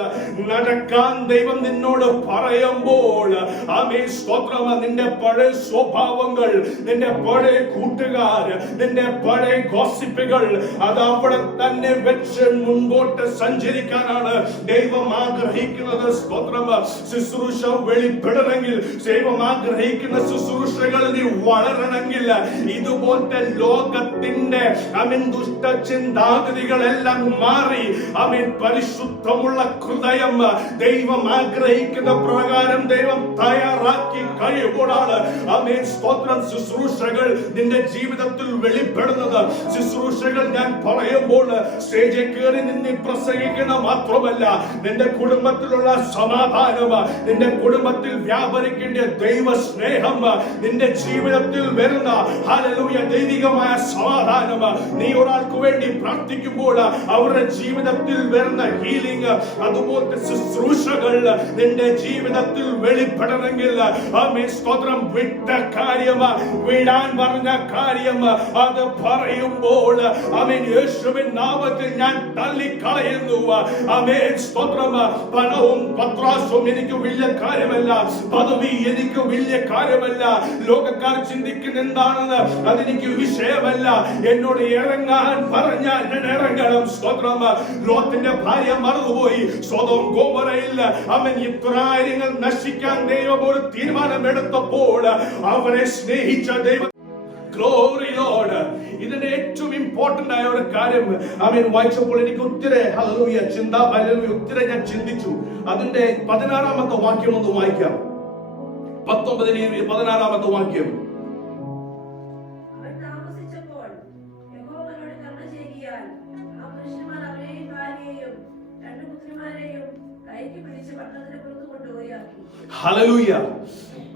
നടക്കാൻ ദൈവം നിന്നോട് പറയുമ്പോൾ, ആമേൻ, സ്തോത്രം, നിന്റെ പഴയ സ്വഭാവങ്ങൾ, നിന്റെ പഴയ കൂട്ടുകാർ, നിന്റെ പഴയ ഗോസിപ്പുകൾ അത് അവിടെ തന്നെ വെച്ച് മുൻപോട്ട് സഞ്ചരിക്കാനാണ് ദൈവം ആഗ്രഹിക്കുന്നത്. സ്തോത്രം. ശുശ്രൂഷ വെളിപ്പെടണമെങ്കിൽ, ദൈവം ആഗ്രഹിക്കുന്ന ശുശ്രൂഷകൾ നീ വളരണമെങ്കിൽ, ഇതുപോലത്തെ ലോകത്തിന്റെ ദുഷ്ട ചിന്താഗതികളെല്ലാം മാറി പരിശുദ്ധമുള്ള ഹൃദയം ദൈവം ആഗ്രഹിക്കുന്ന പ്രകാരം ദൈവം തയ്യാറാക്കി കഴിയുമ്പോഴാണ് സ്തോത്രം ശുശ്രൂഷകൾ നിന്റെ ജീവിതത്തിൽ വെളിപ്പെടുന്നത്. ശുശ്രൂഷകൾ ഞാൻ പറയുമ്പോൾ സ്റ്റേജിൽ കയറി നിന്ന് പ്രസംഗിക്കുന്ന മാത്രമല്ല, നിന്റെ കുടുംബത്തിലുള്ള സമാധാനം, നിന്റെ കുടുംബത്തിൽ വ്യാപരിക്കേണ്ട ദൈവ സ്നേഹം, നിന്റെ ജീവിതത്തിൽ വരുന്ന ഹല്ലേലൂയ ദൈവികമായ സമാധാനം, നീ ഒരാൾക്ക് വേണ്ടി പ്രാർത്ഥിക്കുമ്പോൾ അവരുടെ ജീവിതത്തിൽ വരുന്ന ഹീലിംഗ്, അതുപോലത്തെ ശുശ്രൂഷകൾ നിന്റെ ജീവിതത്തിൽ വെളിപ്പെടണമെങ്കിൽ സ്തോത്രം, വിട്ട കാര്യം, വിടാൻ പറഞ്ഞ കാര്യം അത് പറയുമ്പോൾ യേശുവിൻ നാമത്തിൽ ഞാൻ തള്ളിക്കളയുന്നു. സ്തോത്രം. പണവും പത്രാസും എനിക്ക് വലിയ കാര്യമല്ല, പദവി എനിക്ക് വലിയ കാര്യമല്ല, ലോകക്കാർ ചിന്തിക്കുന്ന എന്താണെന്ന് അതെനിക്ക് വിഷയമല്ല. എന്നോട് ഇറങ്ങാൻ പറഞ്ഞാൽ ഞാൻ ഇറങ്ങണം. സ്തോത്രം. ലോത്തിന്റെ ഭാര്യ മറന്നുപോയി. സൊദോം ഗൊമോറയിൽ ഇത്രായിരങ്ങൾ നശിക്കാൻ ദൈവം ഒരു തീരുമാനമെടുത്തപ്പോൾ അവരെ സ്നേഹിച്ച ദൈവം. Glory Lord. ഇതിന്റെ ഏറ്റവും ഇമ്പോർട്ടന്റ് ആയ ഒരു കാര്യം വായിച്ചപ്പോൾ എനിക്ക് ഒത്തിരി ഹല്ലേലൂയ ഒത്തിരി ഞാൻ ചിന്തിച്ചു. അതിന്റെ 16-ാമത്തെ വാക്യം ഒന്ന് വായിക്കാം. 16-ാമത്തെ വാക്യം. ഹല്ലേലൂയ.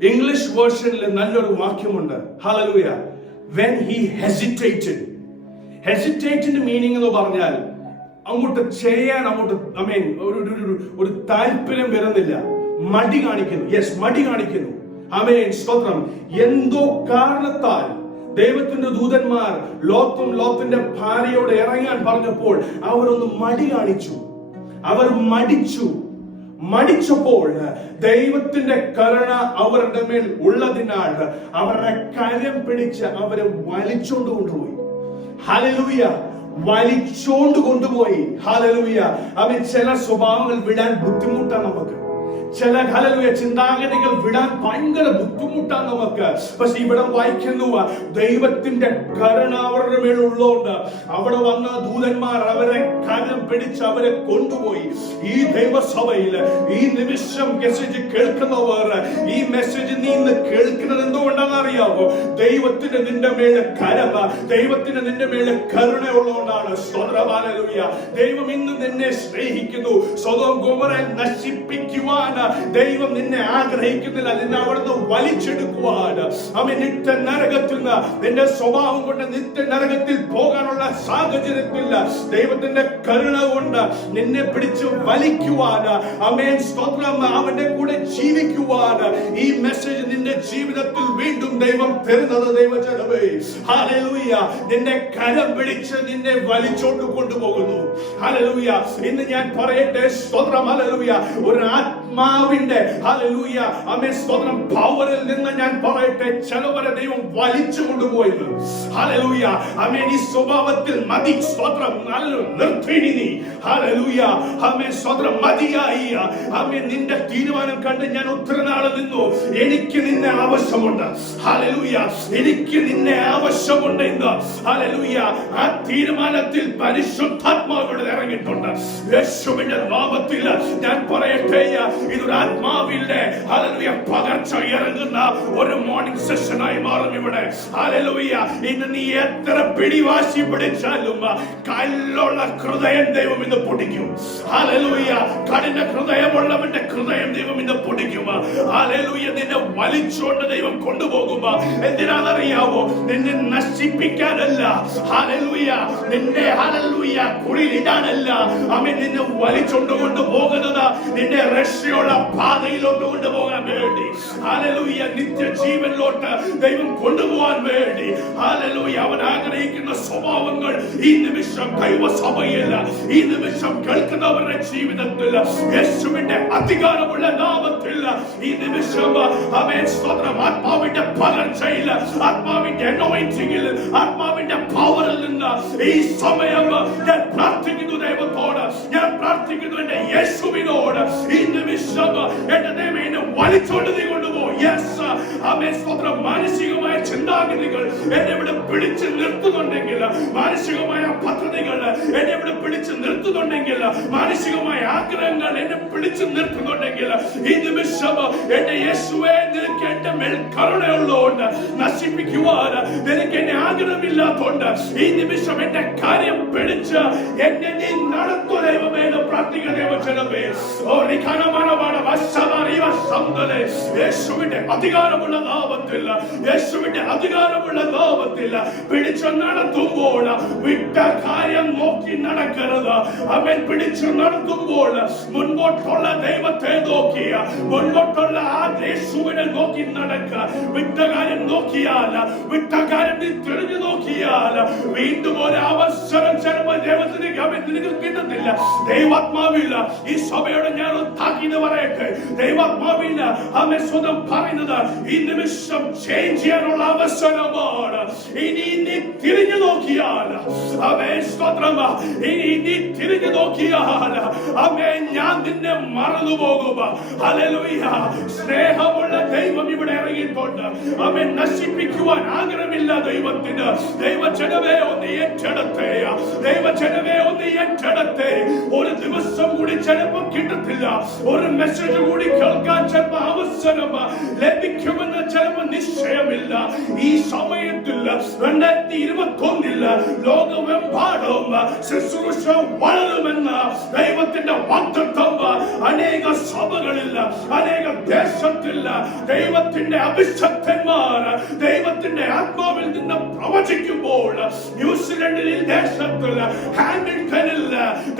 ഇംഗ്ലീഷ് വേർഷനിൽ നല്ലൊരു വാക്യമുണ്ട്. ഹല്ലേലൂയ. When he hesitated. Hesitated meaning എന്ന് പറഞ്ഞാൽ അങ്ങോട്ട് ചെയ്യാൻ ഒരു താല്പര്യം വരുന്നില്ല, മടി കാണിക്കുന്നു. യെസ്, മടി കാണിക്കുന്നു. ആമേൻ, സ്തോത്രം. എന്തോ കാരണത്താൽ ദൈവത്തിന്റെ ദൂതന്മാർ ലോത്തിന്റെ ഭാര്യയോട് ഇറങ്ങാൻ പറഞ്ഞപ്പോൾ അവരൊന്ന് മടി കാണിച്ചു. അവർ മടിച്ചപ്പോൾ ദൈവത്തിന്റെ കരുണ അവരുടെ മേൽ ഉള്ളതിനാൽ അവരുടെ കരം പിടിച്ച് അവരെ വലിച്ചോണ്ട് കൊണ്ടുപോയി. ഹല്ലേലൂയ. വലിച്ചോണ്ട് കൊണ്ടുപോയി. ഹല്ലേലൂയ. അവൻ ചില സ്വഭാവങ്ങൾ വിടാൻ ബുദ്ധിമുട്ടാണ് നമുക്ക്. ചില ചിന്താഗതികൾ വിടാൻ ഭയങ്കര ബുദ്ധിമുട്ടാണ് നമുക്ക്. പക്ഷെ ഇവിടെ വായിക്കുന്നു, ദൈവത്തിന്റെ കരുണ അവരുടെ മേലുള്ളതുകൊണ്ട് അവിടെ വന്ന ദൂതന്മാർ അവരെ കരം പിടിച്ച് അവരെ കൊണ്ടുപോയി. ഈ ദൈവസഭയിൽ ഈ നിമിഷം മെസ്സേജ് കേൾക്കുന്നവർ, ഈ മെസ്സേജ് നീ ഇന്ന് കേൾക്കുന്നത് എന്തുകൊണ്ടാണെന്ന് അറിയാവോ? ദൈവത്തിന് നിന്റെ മേലെ കരം, ദൈവത്തിന് നിന്റെ മേലെ കരുണ ഉള്ളതുകൊണ്ടാണ്. ഹല്ലേലൂയ. ദൈവം ഇന്ന് നിന്നെ സ്നേഹിക്കുന്നു. സൊദോം ഗൊമോറയെ നശിപ്പിക്കുവാൻ ദൈവം നിന്നെ ആഗ്രഹിക്കുന്നില്ല. നിന്നെ അവിടുന്ന് വലിച്ചെടുക്കുവാൻ. അവൻ നിത്യ നരകത്തിൽ നിന്ന്, നിന്റെ സ്വഭാവം കൊണ്ട് നിത്യ നരകത്തിൽ പോകാനുള്ള സാഹചര്യത്തിൽ ദൈവത്തിന്റെ കരുണ കൊണ്ട് നിന്നെ പിടിച്ച് വലിക്കുവാൻ, ആമേൻ, സ്തോത്രം, അവന്റെ കൂടെ ജീവിക്കുവാൻ ഈ മെസ്സേജ് നിന്റെ ജീവിതത്തിൽ വീണ്ടും ദൈവം തരുന്നത്. ദൈവജനമേ, ഹല്ലേലൂയ. നിന്റെ കരം പിടിച്ച് നിന്നെ വലിച്ചോണ്ട് കൊണ്ടുപോകുന്നു. ഹല്ലേലൂയ. ഇന്ന് ഞാൻ പറയട്ടെ, സ്തോത്രം, ഹല്ലേലൂയ, ഒരു ആത്മാവിന്റെ, ഹല്ലേലൂയ, ആമേൻ, സ്തോത്രം, പവറിൽ നിന്ന് ഞാൻ പറയട്ടെ, ചിലവരെ ദൈവം വലിച്ചു കൊണ്ടുപോയത്. ഹല്ലേലൂയ. ആമേൻ. ഈ സ്വഭാവത്തിൽ മതി, സ്തോത്രം, നിർത്തിനി നീ. ഹല്ലേലൂയ. ആമേൻ, സ്തോത്രം, മതിയായി. ആമേൻ. നിന്റെ തീരുമാനം കണ്ട് ഞാൻ ഒത്തിരി നാൾ നിന്നു. എനിക്ക് നിന്നെ ആവശ്യമുണ്ട്. ഹല്ലേലൂയ. എനിക്ക് നിന്നെ ആവശ്യമുണ്ട് എന്ന്. ഹല്ലേലൂയ. ആ തീരുമാനത്തിൽ പരിശുദ്ധാത്മാവ് ഇറങ്ങിയിട്ടുണ്ട്. യേശുവിന്റെ നാമത്തിൽ ഞാൻ പറയട്ടെ, ഇതൊരു ആത്മാവിന്റെ, ഹല്ലേലൂയ, പകർച്ച ഇറങ്ങുന്ന ഒരു മോർണിംഗ് സെഷനായി മാറും ഇവിടെ. ഹല്ലേലൂയ. ഇന്ന് നീ എത്ര പിടിവാശി പിടിച്ചാലും കല്ലുള്ള ഹൃദയം ദൈവം ഇന്ന് പൊടിക്കും. ഹല്ലേലൂയ. കഠിന ഹൃദയമുള്ളവന്റെ ഹൃദയം ദൈവം ഇന്ന് പൊടിക്കും. ഹല്ലേലൂയ. നിന്നെ വലിച്ചുകൊണ്ട് ദൈവം കൊണ്ടുപോകും. എന്തിനാണെന്നറിയാവോ? നിന്നെ നശിപ്പിക്കാനല്ല. ഹല്ലേലൂയ. നിന്നെ, ഹല്ലേലൂയ, കുഴിയിടാനല്ല. അവൻ നിന്നെ വലിച്ചോണ്ട് കൊണ്ടുപോകുന്നത് നിന്റെ രക്ഷയുള്ള പാതയിലോട്ട് കൊണ്ടുപോകാൻ വേണ്ടി. ഹല്ലേലൂയ. നിത്യജീവനിലോട്ട് ദൈവം കൊണ്ടുപോകാൻ വേണ്ടി. ഹല്ലേലൂയ. അവൻ ആഗ്രഹിക്കുന്ന സ്വഭാവങ്ങൾ ഈ നിമിഷം ദൈവസഭയിൽ, ഈ നിമിഷം കേൾക്കുന്നവരുടെ ജീവിതത്തിൽ യേശുവിന്റെ അധികാരമുള്ള നാമത്തിൽ ഈ നിമിഷം, ആമേൻ, സ്തോത്രം, ആത്മാവിന്റെ പകർച്ചയിൽ, ആത്മാവിന്റെ അനോയിന്റിംഗിൽ, ആത്മാവിന്റെ പവറിൽ നിന്ന് ഈ സമയം ഞാൻ പ്രാർത്ഥിക്കുന്നു ദൈവത്തോട്. ഞാൻ പ്രാർത്ഥിക്കുന്നു എന്റെ യേശുവിനോട്. ഈ നിമിഷം എന്റെ ദൈവം വലിച്ചോണ്ട് നീ കൊണ്ടുപോകും. യെസ്, ആമേൻ, സ്തോത്രം. മാനസികമായ ചിന്താഗതികൾ എന്നെ ഇവിടെ പിടിച്ച് നിർത്തുന്നുണ്ടെങ്കിൽ, മാനസികമായ പദ്ധതികൾ എന്നെ ഇവിടെ പിടിച്ച് നിർത്തുന്നുണ്ടെങ്കിൽ, മാനസികമായ ആഗ്രഹങ്ങൾ എന്നെ പിടിച്ച് നിർത്തുന്നുണ്ടെങ്കിൽ, ഈ നിമിഷം എന്റെ യേശുവേ, നിനക്ക് എന്റെ മേൽ കരുണയുള്ളതുകൊണ്ട് നശിപ്പിക്കുവാൻ നിനക്ക് എന്നെ ആഗ്രഹമില്ലാത്തതുകൊണ്ട് ഈ നിമിഷം എന്റെ കാര്യം പിടിച്ച് എന്നെ നീ നടത്തു ദൈവമേ എന്ന് പ്രാർത്ഥിക്കുന്ന ദൈവജനമേ. യേശുവിന്റെ അധികാരമുള്ള നാമത്തിൽ, യേശുവിന്റെ അധികാരമുള്ള നാമത്തിൽ പിടിച്ചു നടത്തുമ്പോൾ വിട്ട കാര്യം നോക്കി നടക്കരുത്. അവൻ പിടിച്ചു നടത്തുമ്പോൾ മുൻപോട്ടുള്ള ദൈവത്തെ നോക്കി, മുൻപോട്ടുള്ള ആ യേശുവിനെ നോക്കി നടക്കുക. വിട്ട കാര്യം നോക്കിയാൽ, വിട്ട കാര്യം നീ തിരിഞ്ഞു നോക്കിയാൽ വീണ്ടും ഒരു അവസരം ചിലപ്പോൾ ദൈവത്തിന് കിട്ടത്തില്ല. ദൈവാത്മാവില്ല. ഈ സഭയോട് ഞാൻ താക്കീത് പറയട്ടെ, ദൈവാത്മാവില്ല. അവൻ സ്വന്തം പറയുന്നത് ഈ നിമിഷം ചേഞ്ച് ചെയ്യാനുള്ള അവസരമാണ്. ഇനി നീ തിരിഞ്ഞു നോക്കിയാൽ, അവൻ സ്തോത്രം, ഇനി നീ തിരിഞ്ഞു നോക്കിയാൽ, അവൻ ഞാൻ നിന്നെ മറന്നു പോകും. ഹല്ലേലൂയ. സ്നേഹമുള്ള ദൈവം ഇവിടെ ഇറങ്ങിയിട്ടുണ്ട്. അവൻ നശിപ്പിക്കുവാൻ ആഗ്രഹമില്ല ദൈവത്തിന്. ദൈവജനമേ ഒന്ന് ഏറ്റെടുത്തേ, ദൈവജനമേ ഒന്ന് ഏറ്റെടുത്തേ. ഒരു ദിവസം കൂടി ചിലപ്പോൾ കിട്ടത്തില്ല, ഒരു മെസ്സേജ് കൂടി കേൾക്കാൻ ചിലപ്പോൾ അവസരം ലഭിക്കുമെന്ന് ചിലപ്പോൾ നിശ്ചയമില്ല. ഈ സമയത്തിൽ 2021 ലോകമെമ്പാടും ശുശ്രൂഷ വളരുമെന്ന് ദൈവത്തിന്റെ വാഗ്ദത്തം അനേക സഭകളിൽ, അനേക ദേശത്തിൽ ദൈവത്തിന്റെ അഭിഷക്തന്മാർ ദൈവത്തിന്റെ ആത്മാവിൽ നിന്ന് പ്രവചിക്കുമ്പോൾ, ന്യൂസിലൻഡിൽ ദേശത്തിൽ ഹാമിൽട്ടണിൽ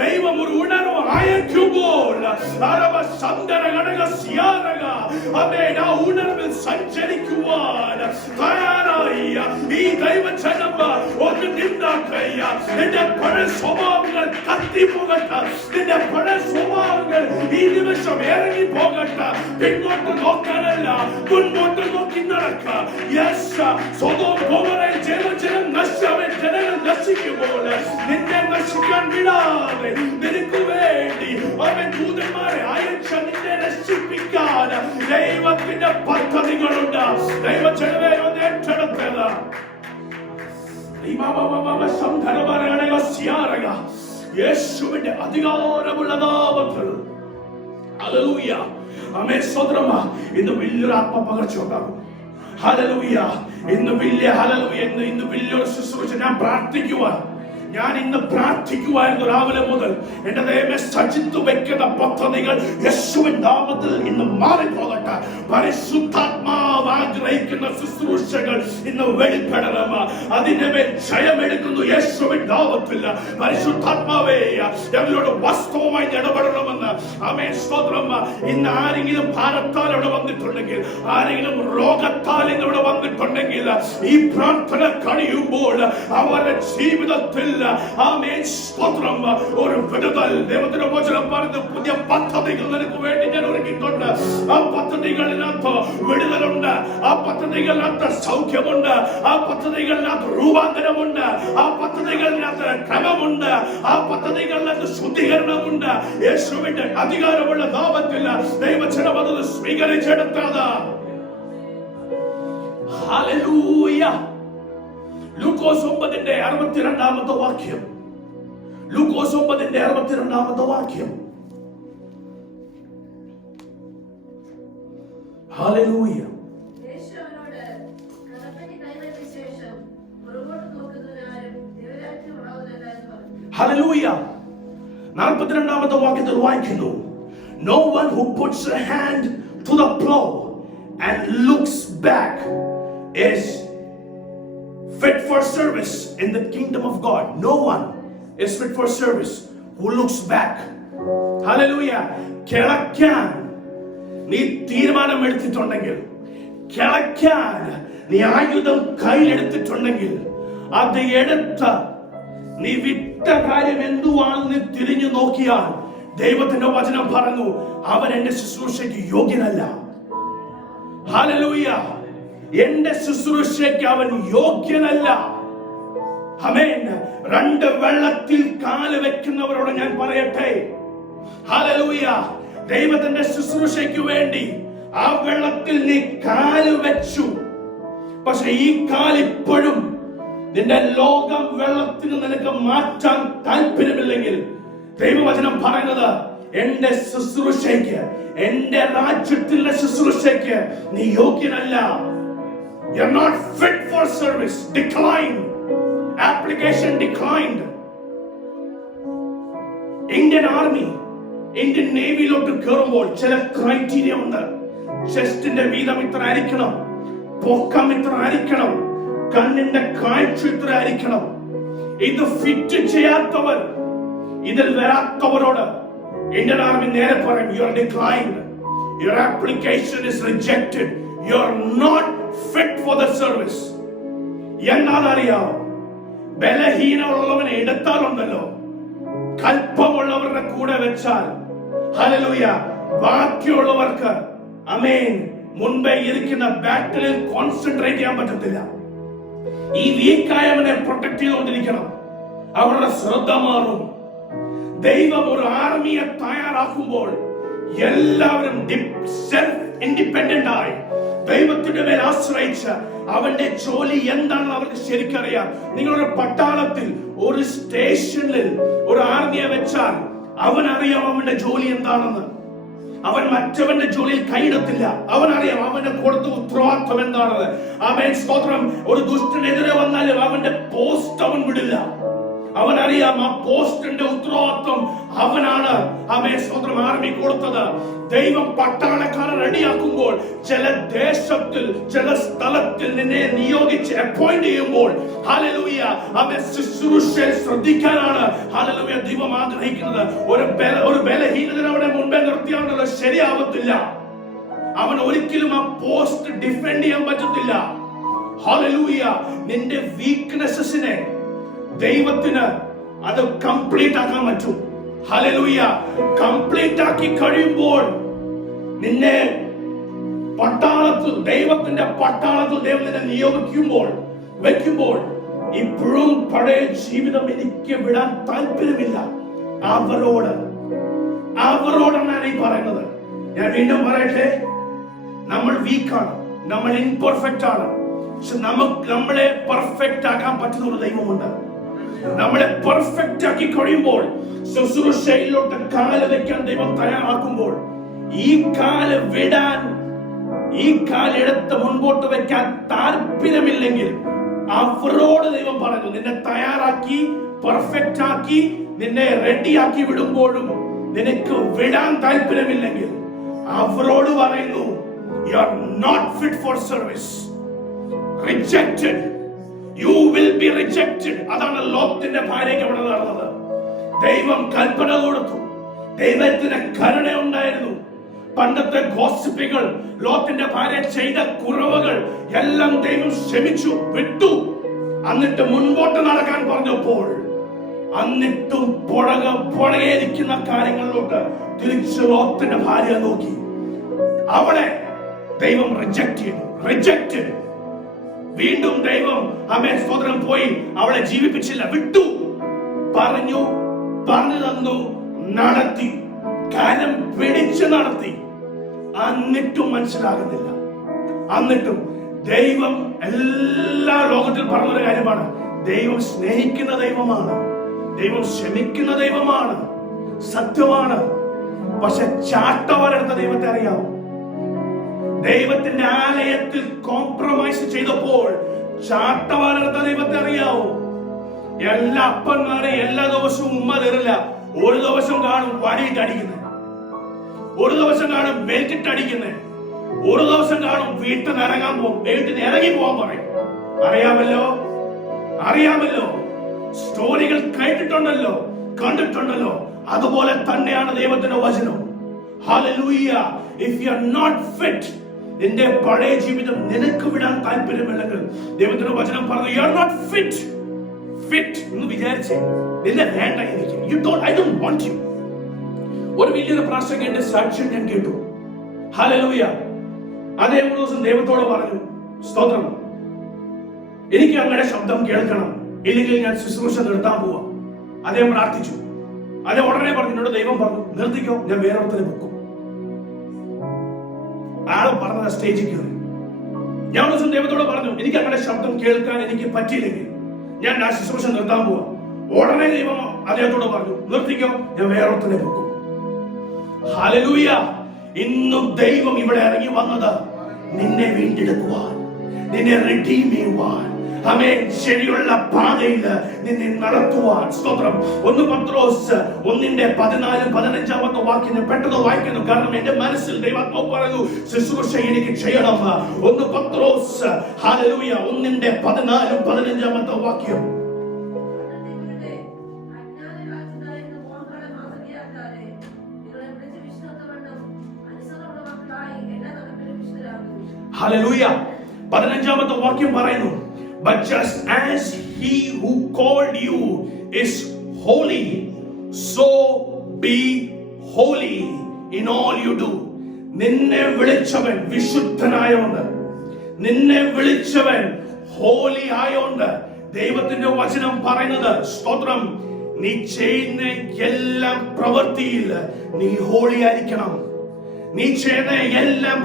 ദൈവം ഒരു ഉണർവ് അയക്കുമ്പോൾ, ആമേൻ ആ ഉണർവിൽ സഞ്ചരിക്കുവാൻ തയ്യാറായി ഈ ദൈവജനം ഒന്ന് നിന്നാക്കയ്യ. നിന്റെ പഴയ സ്വഭാവങ്ങൾ കത്തിപ്പോകട്ടെ. നിന്റെ പഴയ സ്വഭാവങ്ങൾ ഈ നിമിഷം ഇറങ്ങി പോകട്ടെ. പിന്നോട്ട് നോക്കാനല്ല, മുന്നോട്ട് നോക്കി നടക്ക. സ്വതവും ഗൊമോറയിൽ ജനജനം ജനങ്ങൾ നശിക്കുമ്പോൾ നിന്നെ നശിക്കാൻ വിടാതെ നിനക്ക് വേണ്ടി അവൻ ദൂതന്മാരെ അയച്ച നിന്നെ നശിപ്പിക്കാൻ ദൈവത്തിന്റെ പദ്ധതികളുണ്ട്. ദൈവജനമേ ഒന്ന് ഏറ്റെടുത്തത് യേശുവിന്റെ അധികാരമുള്ള നാമത്തിൽ ഹല്ലേലൂയ. ആമേൻ. സ്വതന്ത്രമ ഇന്ന് വലിയൊരു ആത്മപകർച്ച ഉണ്ടാകും. ഹല്ലേലൂയ. ഇന്ന് വലിയൊരു ശുശ്രൂഷ ഞാൻ പ്രാർത്ഥിക്കുവാൻ ഞാൻ ഇന്ന് പ്രാർത്ഥിക്കുവായിരുന്നു രാവിലെ മുതൽ. എന്റെ ദൈവമേ, സജിത്ത് വെക്കുന്ന പദ്ധതികൾ യേശുവിൻ നാമത്തിൽ ഇന്ന് മാറിപ്പോകട്ടെ. പരിശുദ്ധാത്മാവ് ആഗ്രഹിക്കുന്ന ശുശ്രൂഷകൾ ഇന്ന് വെളിപ്പെടണം. അതിന്റെ മേൽ ജയമെടുക്കുന്നു യേശുവിൻ നാമത്തിൽ. പരിശുദ്ധാത്മാവേ, ഞങ്ങളോട് വാസ്തവമായി ഇടപെടണമെന്ന് ആമേൻ. സ്തോത്രം. ഇന്ന് ആരെങ്കിലും ഭാരത്താൽ ഇവിടെ വന്നിട്ടുണ്ടെങ്കിൽ, ആരെങ്കിലും രോഗത്താൽ ഇന്ന് ഇവിടെ വന്നിട്ടുണ്ടെങ്കിൽ, ഈ പ്രാർത്ഥന കഴിയുമ്പോൾ അവരുടെ ജീവിതത്തിൽ ആമേൻ സ്തോത്രം ഒരു വിടുതൽ ദൈവത്തിന്റെ വചനം പറയുന്ന പുതിയ പദ്ധതികൾ നിനക്ക് വേണ്ടി ഞാൻ ഒരുക്കിയിട്ടുണ്ട്. ആ പദ്ധതികളിനകത്ത് വിടുതലുണ്ട്, ആ പദ്ധതികളിനകത്ത് സൗഖ്യമുണ്ട്, ആ പദ്ധതികളിനകത്ത് രൂപാന്തരമുണ്ട്, ആ പദ്ധതികളിനകത്ത് ക്രമമുണ്ട്, ആ പദ്ധതികളിനകത്ത് ശുദ്ധീകരണമുണ്ട്. യേശുവിന്റെ അധികാരമുള്ള നാമത്തിൽ ദൈവജനം അത് സ്വീകരിച്ചെടുത്തത്. ഹല്ലേലൂയ. ലൂക്കോസ് 9:62 വാക്യം. ലൂക്കോസ് 9:62 വാക്യം. ഹല്ലേലൂയ. യേശു അവനോട്, കടപ്പറ്റി കൈവെച്ച ശേഷം പുറകോട്ട് നോക്കുന്നവരാരും ദൈവരാജ്യം ഉണ്ടാകുന്നില്ലെന്ന് പറഞ്ഞു. ഹല്ലേലൂയ. 42 വാക്യത്തിൽ വായിക്കുന്നു, No one who puts a hand to the plow and looks back is fit for service in the kingdom of God. No one is fit for service who looks back. Hallelujah. കിളയ്ക്കാൻ നീ തീരുമാനം എടുത്തിട്ടുണ്ടെങ്കിൽ, കിളയ്ക്കാൻ നീ ആയുധം കയ്യിലെടുത്തിട്ടുണ്ടെങ്കിൽ, അത് എടുത്ത് നീ വിട്ട കാര്യം എന്തുവാണെന്ന് തിരിഞ്ഞു നോക്കിയാൽ ദൈവത്തിന്റെ വചനം പറഞ്ഞു, അവൻ എന്റെ ശുശ്രൂഷയ്ക്ക് യോഗ്യനല്ല. ഹല്ലേലൂയ. എന്റെ ശുശ്രൂഷയ്ക്ക് അവൻ യോഗ്യനല്ല. ആമേൻ. രണ്ട് വെള്ളത്തിൽ കാല് വെക്കുന്നവരോട് ഞാൻ പറയട്ടെ, ഹല്ലേലൂയ, ദൈവത്തിന്റെ ശുശ്രൂഷയ്ക്ക് വേണ്ടി ആ വെള്ളത്തിൽ നീ കാല് വെച്ചു. പക്ഷെ ഈ കാൽ ഇപ്പോഴും നിന്റെ ലോകം വെള്ളത്തിന് നിനക്ക് മാറ്റാൻ താല്പര്യമില്ലെങ്കിൽ, ദൈവവചനം പറയുന്നത് എന്റെ ശുശ്രൂഷയ്ക്ക്, എന്റെ രാജ്യത്തിലെ ശുശ്രൂഷയ്ക്ക് നീ യോഗ്യനല്ല. You're not fit for service. Decline. Application declined. Indian Army, Indian Navyയിലോട്ട് കയറുമ്പോൾ ചില ക്രൈറ്റീരിയ ഉണ്ട്. ചെസ്റ്റിന്റെ വീതം ഇത്ര ആയിരിക്കണം, പൊക്കം ഇത്ര ആയിരിക്കണം, കണ്ണിന്റെ കാഴ്ച ഇത്ര ആയിരിക്കണം. ഇത് ഫിറ്റ് ചെയ്യാത്തവർ, ഇതിൽ വരാത്തവരോട് Indian Army നേരെ പറയും, you are declined. Your application is rejected. You are not fit for the service. എന്നാലറിയാം, ബലഹീനമുള്ളവനെ എടുത്താലുണ്ടല്ലോ, കൽപ്പമുള്ളവരുടെ കൂടെ വെച്ചാൽ, ഹല്ലേലൂയ, ബാക്കിയുള്ളവർക്ക് ആമേൻ മുൻപേ ഇരിക്കുന്ന ബാറ്റിലിൽ കോൺസെൻട്രേറ്റ് ചെയ്യാൻ പറ്റത്തില്ല. ഈ വീക്കായവനെ പ്രൊട്ടക്ട് ചെയ്തുകൊണ്ടിരിക്കണം. അവരുടെ ശ്രദ്ധ മാറും. ദൈവം ഒരു ആർമിയെ തയ്യാറാക്കുമ്പോൾ എല്ലാവരും സെൽഫ് ഇൻഡിപെൻഡന്റ് ആയി ദൈവത്തിന്റെ മേൽ ആശ്രയിച്ച് അവന്റെ ജോലി എന്താണെന്ന് അവർക്ക് ശരിക്കറിയാം. നിങ്ങളുടെ പട്ടാളത്തിൽ ഒരു സ്റ്റേഷനിൽ ഒരു ആർമിയെ വെച്ചാൽ അവനറിയാം അവന്റെ ജോലി എന്താണെന്ന്. അവൻ മറ്റവന്റെ ജോലിയിൽ കൈയിടത്തില്ല. അവനറിയാം അവന്റെ കൊടുത്ത ഉത്തരവാദിത്വം എന്താണെന്ന്. അവൻ സ്തോത്രം, ഒരു ദുഷ്ടനെതിരെ വന്നാലും അവന്റെ പോസ്റ്റ് അവൻ വിടില്ല. അവനറിയാം ആ പോസ്റ്റിന്റെ ഉത്തരവാദിത്വം അവനാണ്. അവൻ സ്തോത്രം ആർമി കൊടുത്തത്. ദൈവം പട്ടാളക്കാരെ റെഡിയാക്കുമ്പോൾ, ചില ദേശത്തിൽ ചില സ്ഥലത്തിൽ നിന്നെ നിയോഗിച്ച് അപ്പോയിന്റ് ചെയ്യുമ്പോൾ, ഹല്ലേലൂയ, അവൻ ശുശ്രൂഷയിൽ ശ്രദ്ധിക്കാനാണ് ഹല്ലേലൂയ ദൈവം ആഗ്രഹിക്കുന്നത്. ഒരു ബലഹീനതയുടെ മുൻപേ നിർത്തിയാണല്ലോ ശരിയാവത്തില്ല. അവൻ ഒരിക്കലും ആ പോസ്റ്റ് ഡിഫെൻഡ് ചെയ്യാൻ പറ്റത്തില്ല. ഹല്ലേലൂയ. നിന്റെ വീക്ക്നെസ്സസിനെ ദൈവത്തിന് അത് കംപ്ലീറ്റ് ആക്കാൻ പറ്റും. ഹല്ലേലൂയ. കംപ്ലീറ്റ് ആക്കി കഴിയുമ്പോൾ നിന്നെ പട്ടാളത്തിൽ, ദൈവത്തിന്റെ പട്ടാളത്തിൽ ദൈവം നിന്നെ നിയോഗിക്കുമ്പോൾ വെക്കുമ്പോൾ, ഇപ്പോഴും പഴയ ജീവിതം എനിക്ക് വിടാൻ താല്പര്യമില്ല. അവരോടാണ് ഈ പറയുന്നത്. ഞാൻ വീണ്ടും പറയട്ടെ, നമ്മൾ വീക്കാണ്, നമ്മൾ ഇൻപെർഫെക്റ്റ് ആണ്. പക്ഷെ നമ്മളെ പെർഫെക്റ്റ് ആക്കാൻ പറ്റുന്ന ഒരു ദൈവമുണ്ട്. നമ്മളെ പെർഫെക്റ്റ് ആക്കി കഴിയുമ്പോൾ, ശുശ്രൂഷയിലോട്ട് കാല് വെക്കാൻ ദൈവം തയ്യാറാക്കുമ്പോൾ, ഈ കാല് വിടാൻ, ഈ കാലെടുത്ത് മുൻപോട്ട് വെക്കാൻ താല്പര്യമില്ലെങ്കിൽ അവരോട് ദൈവം പറഞ്ഞു, നിന്നെ തയ്യാറാക്കി പെർഫെക്റ്റ് ആക്കി നിന്നെ റെഡിയാക്കി വിടുമ്പോഴും നിനക്ക് വിടാൻ താല്പര്യമില്ലെങ്കിൽ അവരോട് പറയുന്നു, you are not fit for service, rejected, you will be rejected. അതാണ് ലോത്തിന്റെ ഭാര്യയ്ക്ക് അവിടെ നടന്നത്. ദൈവം കൽപ്പന കൊടുത്തു, ദൈവത്തിന് കരുണ ഉണ്ടായിരുന്നു. പണ്ടത്തെ ഗോസിപ്പുകൾ, ലോത്തിന്റെ ഭാര്യ ചെയ്ത കുറവുകൾ എല്ലാം ദൈവം ക്ഷമിച്ചു, വിട്ടു. എന്നിട്ട് മുൻപോട്ട് നടക്കാൻ പറഞ്ഞപ്പോൾ, എന്നിട്ടും പുറകേരിക്കുന്ന കാര്യങ്ങളിലോട്ട് തിരിച്ച് ലോത്തിന്റെ ഭാര്യ നോക്കി. അവളെ ദൈവം റിജക്റ്റഡ്. വീണ്ടും ദൈവം ആമേൻ സ്തോത്രം പോയി അവളെ ജീവിപ്പിച്ചില്ല, വിട്ടു. പറഞ്ഞു തന്നു, നടത്തി, കാര്യം പിടിച്ചു നടത്തി. എന്നിട്ടും മനസ്സിലാകുന്നില്ല. എന്നിട്ടും ദൈവം എല്ലാ ലോകത്തിൽ പറഞ്ഞൊരു കാര്യമാണ്, ദൈവം സ്നേഹിക്കുന്ന ദൈവമാണ്, ദൈവം ക്ഷമിക്കുന്ന ദൈവമാണ്, സത്യമാണ്. പക്ഷെ ചാട്ടവാരെടുത്ത ദൈവത്തെ അറിയാമോ? ദൈവത്തിന്റെ ആലയത്തിൽ കോംപ്രമൈസ് ചെയ്തപ്പോൾ ചാട്ടവാരെടുത്ത ദൈവത്തെ അറിയാവോ? എല്ലാ അപ്പന്മാരെ എല്ലാ ദിവസവും ഉമ്മ തരില്ല. ഒരു ദിവസം കാണും വടിയിട്ട് അടിക്കുന്നത്, ഒരു ദിവസം കാണും ബെൽറ്റിട്ട് അടിക്കുന്നത്, ഒരു ദിവസം കാണും വീട്ടിൽ നിന്ന് ഇറങ്ങാൻ പോകും, വീട്ടിൽ നിന്ന് ഇറങ്ങി പോകാൻ പറയും. അറിയാമല്ലോ, സ്റ്റോറികൾ കേട്ടിട്ടുണ്ടല്ലോ, കണ്ടിട്ടുണ്ടല്ലോ. അതുപോലെ തന്നെയാണ് ദൈവത്തിന്റെ വചനം. Hallelujah. If you are not fit, നിന്റെ പഴയ ജീവിതം നിനക്ക് വിടാൻ താല്പര്യമില്ലെങ്കിൽ ദൈവത്തിന്റെ വചനം പറഞ്ഞു, യു ആർ നോട്ട് ഫിറ്റ് എന്ന് വിചാരിച്ചേ നിന്നെ വേണ്ട എനിക്ക്. I don't want you. ഒരു വലിയൊരു പ്രാസംഗികന്റെ സാക്ഷ്യം ഞാൻ കേട്ടു. ഹല്ലേലൂയ. അതേ ഒരു ദിവസം ദൈവത്തോട് പറഞ്ഞു, സ്തോത്രം, എനിക്ക് അങ്ങയുടെ ശബ്ദം കേൾക്കണം, ഇല്ലെങ്കിൽ ഞാൻ ശുശ്രൂഷ നിർത്താൻ പോവാ. അദ്ദേഹം പ്രാർത്ഥിച്ചു. അദ്ദേഹം ഉടനെ പറഞ്ഞു, എന്നോട് ദൈവം പറഞ്ഞു, നിർത്തിക്കോ, ഞാൻ വേറെ ഒരുത്തനെ വെക്കും. ആള് പറഞ്ഞ സ്റ്റേജിൽ കയറി. ഞാൻ ഒരു ദിവസം ദൈവത്തോട് പറഞ്ഞു, എനിക്ക് അങ്ങയുടെ ശബ്ദം കേൾക്കാൻ എനിക്ക് പറ്റിയില്ലെങ്കിൽ ഞാൻ ആ ശുശ്രൂഷ നിർത്താൻ പോവാ. ഉടനെ ദൈവം അദ്ദേഹത്തോട് പറഞ്ഞു, നിർത്തിക്കോ, ഞാൻ വേറെ ഒരുത്തനെ വെക്കും. ഹല്ലേലൂയ. ഇന്നും ദൈവം ഇവിടെ ഇറങ്ങി വന്നത് നിന്നെ വീണ്ടെടുക്കുവാൻ, നിന്നെ റിഡീം ചെയ്യുവാൻ, ആമേൻ, ശരിയുള്ള പാതയിൽ നിന്നെ നടത്തുവാൻ. സ്തോത്രം. 1 പത്രോസ് 1:14-15 വാക്യം പെട്ടെന്ന് വായിക്കുന്നു, കാരണം എന്റെ മനസ്സിൽ ദൈവാത്മാവ് പറഞ്ഞു ശുശ്രൂഷ എനിക്ക് ചെയ്യണം. 1 പത്രോസ് ഹല്ലേലൂയ 1:14-15 വാക്യം. ഹല്ലേലൂയ. 15 വാക്യം പറയുന്നു, but just as he who called you is holy, so be holy in all you do. നിന്നെ വിളിച്ചവൻ വിശുദ്ധനായോണ്ട്, നിന്നെ വിളിച്ചവൻ ഹോളി ആയോണ്ട് ദൈവത്തിന്റെ വചനം പറയുന്നത്, സ്തോത്രം, നീ ചെയ്യുന്ന എല്ലാ പ്രവൃത്തിയിൽ നീ ഹോളി ആയിരിക്കണം. നീ ചെയ്യുന്ന എല്ലാം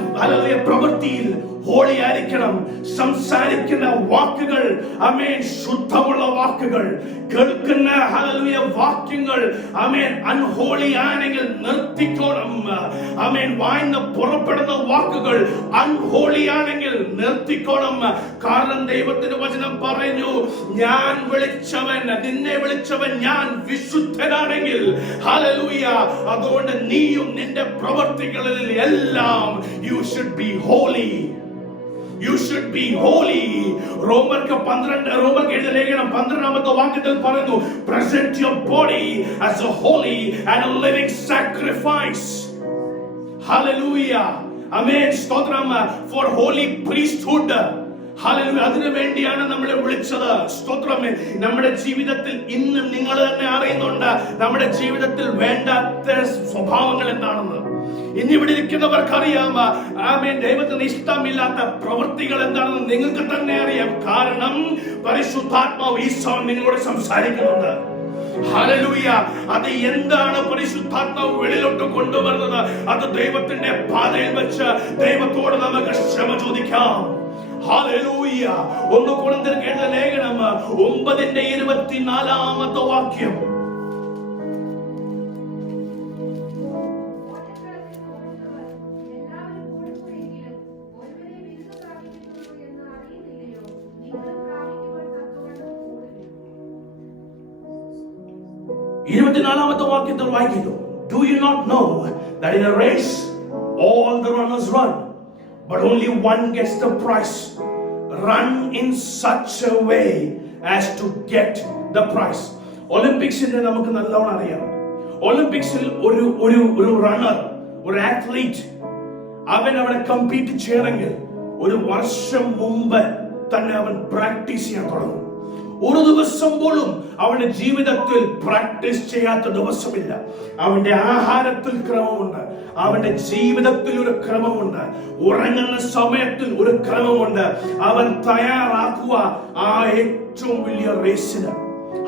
പ്രവൃത്തിയിൽ ഹോളി ആയിരിക്കണം. സംസാരിക്കുന്ന വാക്കുകൾ, ആമേൻ, ശുദ്ധമുള്ള വാക്കുകൾ, കേൾക്കുന്ന ഹല്ലേലൂയ വാക്യങ്ങൾ, ആമേൻ, അൺഹോളി ആണെങ്കിൽ നിർത്തിക്കോണം. ആമേൻ, വായിന്ന് പുറപ്പെടുന്ന വാക്കുകൾ അൺഹോളി ആണെങ്കിൽ നിർത്തിക്കോണം. കാരണം ദൈവത്തിന്റെ വചനം പറഞ്ഞു, ഞാൻ വിളിച്ചവൻ, നിന്നെ വിളിച്ചവൻ ഞാൻ വിശുദ്ധനാണെങ്കിൽ, ഹല്ലേലൂയ, അതുകൊണ്ട് നീയും നിന്റെ പ്രവൃത്തികളിൽ എല്ലാം you should be holy. You should be holy. റോമർക്ക് എഴുതിയ ലേഖനം 12 വാക്യത്തിൽ പറയുന്നു, present your body as a holy and a living sacrifice. Hallelujah. ആമേൻ, സ്തോത്രം, for holy priesthood. ഹല്ലേലൂയ. അതിനു വേണ്ടിയാണ് നമ്മളെ വിളിച്ചത്. സ്തോത്രം. നമ്മുടെ ജീവിതത്തിൽ ഇന്ന് നിങ്ങൾ തന്നെ അറിയുന്നുണ്ട് നമ്മുടെ ജീവിതത്തിൽ വേണ്ടാത്ത സ്വഭാവങ്ങൾ എന്താണെന്ന്. ഇന്നിവിടെ ഇരിക്കുന്നവർക്ക് അറിയാം. ആമേൻ, ദൈവത്തിന് ഇഷ്ടമില്ലാത്ത പ്രവൃത്തികൾ എന്താണെന്ന് നിങ്ങൾക്ക് തന്നെ അറിയാം. കാരണം പരിശുദ്ധാത്മാവ് ഈശോ നിങ്ങളോട് സംസാരിക്കുന്നുണ്ട്. ഹല്ലേലൂയ. അത് എന്താണ് പരിശുദ്ധാത്മാവ് വെളിയിലോട്ട് കൊണ്ടുവരുന്നത്? അത് ദൈവത്തിന്റെ പാതയിൽ വെച്ച് ദൈവത്തോട് നമുക്ക് ക്ഷമ ചോദിക്കാം. ഹല്ലേലൂയ. 1 കൊരിന്ത്യർക്ക് എഴുതിയ ലേഖനം 9:24 വാക്യം. വാക്യത്തിൽ വായിക്കുന്നു. Do you not know that in a race all the runners run, but only one gets the prize? Run in such a way as to get the prize. ഒളിമ്പിക്സിന്റെ നമുക്ക് നല്ലോണം അറിയാം. ഒളിമ്പിക്സിൽ ഒരു റണ്ണർ, ഒരു അത്ലീറ്റ്, അവൻ അവിടെ കമ്പീറ്റ് ചെയ്യണമെങ്കിൽ 1 വർഷം മുമ്പ് തന്നെ അവൻ പ്രാക്ടീസ് ചെയ്യാൻ തുടങ്ങും. ഒരു ദിവസം പോലും അവന്റെ ജീവിതത്തിൽ പ്രാക്ടീസ് ചെയ്യാത്ത ദിവസമില്ല. അവന്റെ ആഹാരത്തിൽ ക്രമമുണ്ട്, അവന്റെ ജീവിതത്തിൽ ഒരു ക്രമമുണ്ട്, ഉറങ്ങുന്ന സമയത്തിൽ ഒരു ക്രമമുണ്ട്. അവൻ തയ്യാറാക്കുക ആ ഏറ്റവും വലിയ റേസിന്.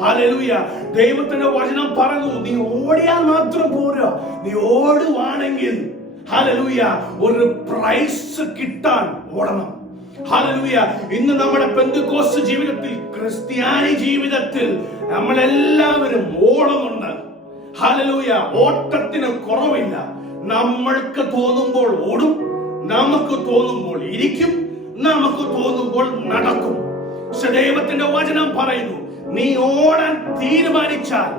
ഹല്ലേലൂയ. ദൈവത്തിന്റെ വചനം പറഞ്ഞു, നീ ഓടിയാൽ മാത്രം പോരാ, നീ ഓടുവാണെങ്കിൽ ഹല്ലേലൂയ ഒരു പ്രൈസ് കിട്ടാൻ ഓടണം. ഹല്ലേലൂയ. ഇന്ന് നമ്മുടെ പെന്തക്കോസ്ത് ജീവിതത്തിൽ, ക്രിസ്ത്യാനി ജീവിതത്തിൽ നമ്മളെല്ലാവരും ഓടുന്നുണ്ട്. ഹല്ലേലൂയ. ഓട്ടത്തിന് കുറവില്ല. നമ്മൾക്ക് തോന്നുമ്പോൾ ഓടും, നമുക്ക് തോന്നുമ്പോൾ ഇരിക്കും, നമുക്ക് തോന്നുമ്പോൾ നടക്കും. പക്ഷെ ദൈവത്തിന്റെ വചനം പറയുന്നു, നീ ഓടാൻ തീരുമാനിച്ചാൽ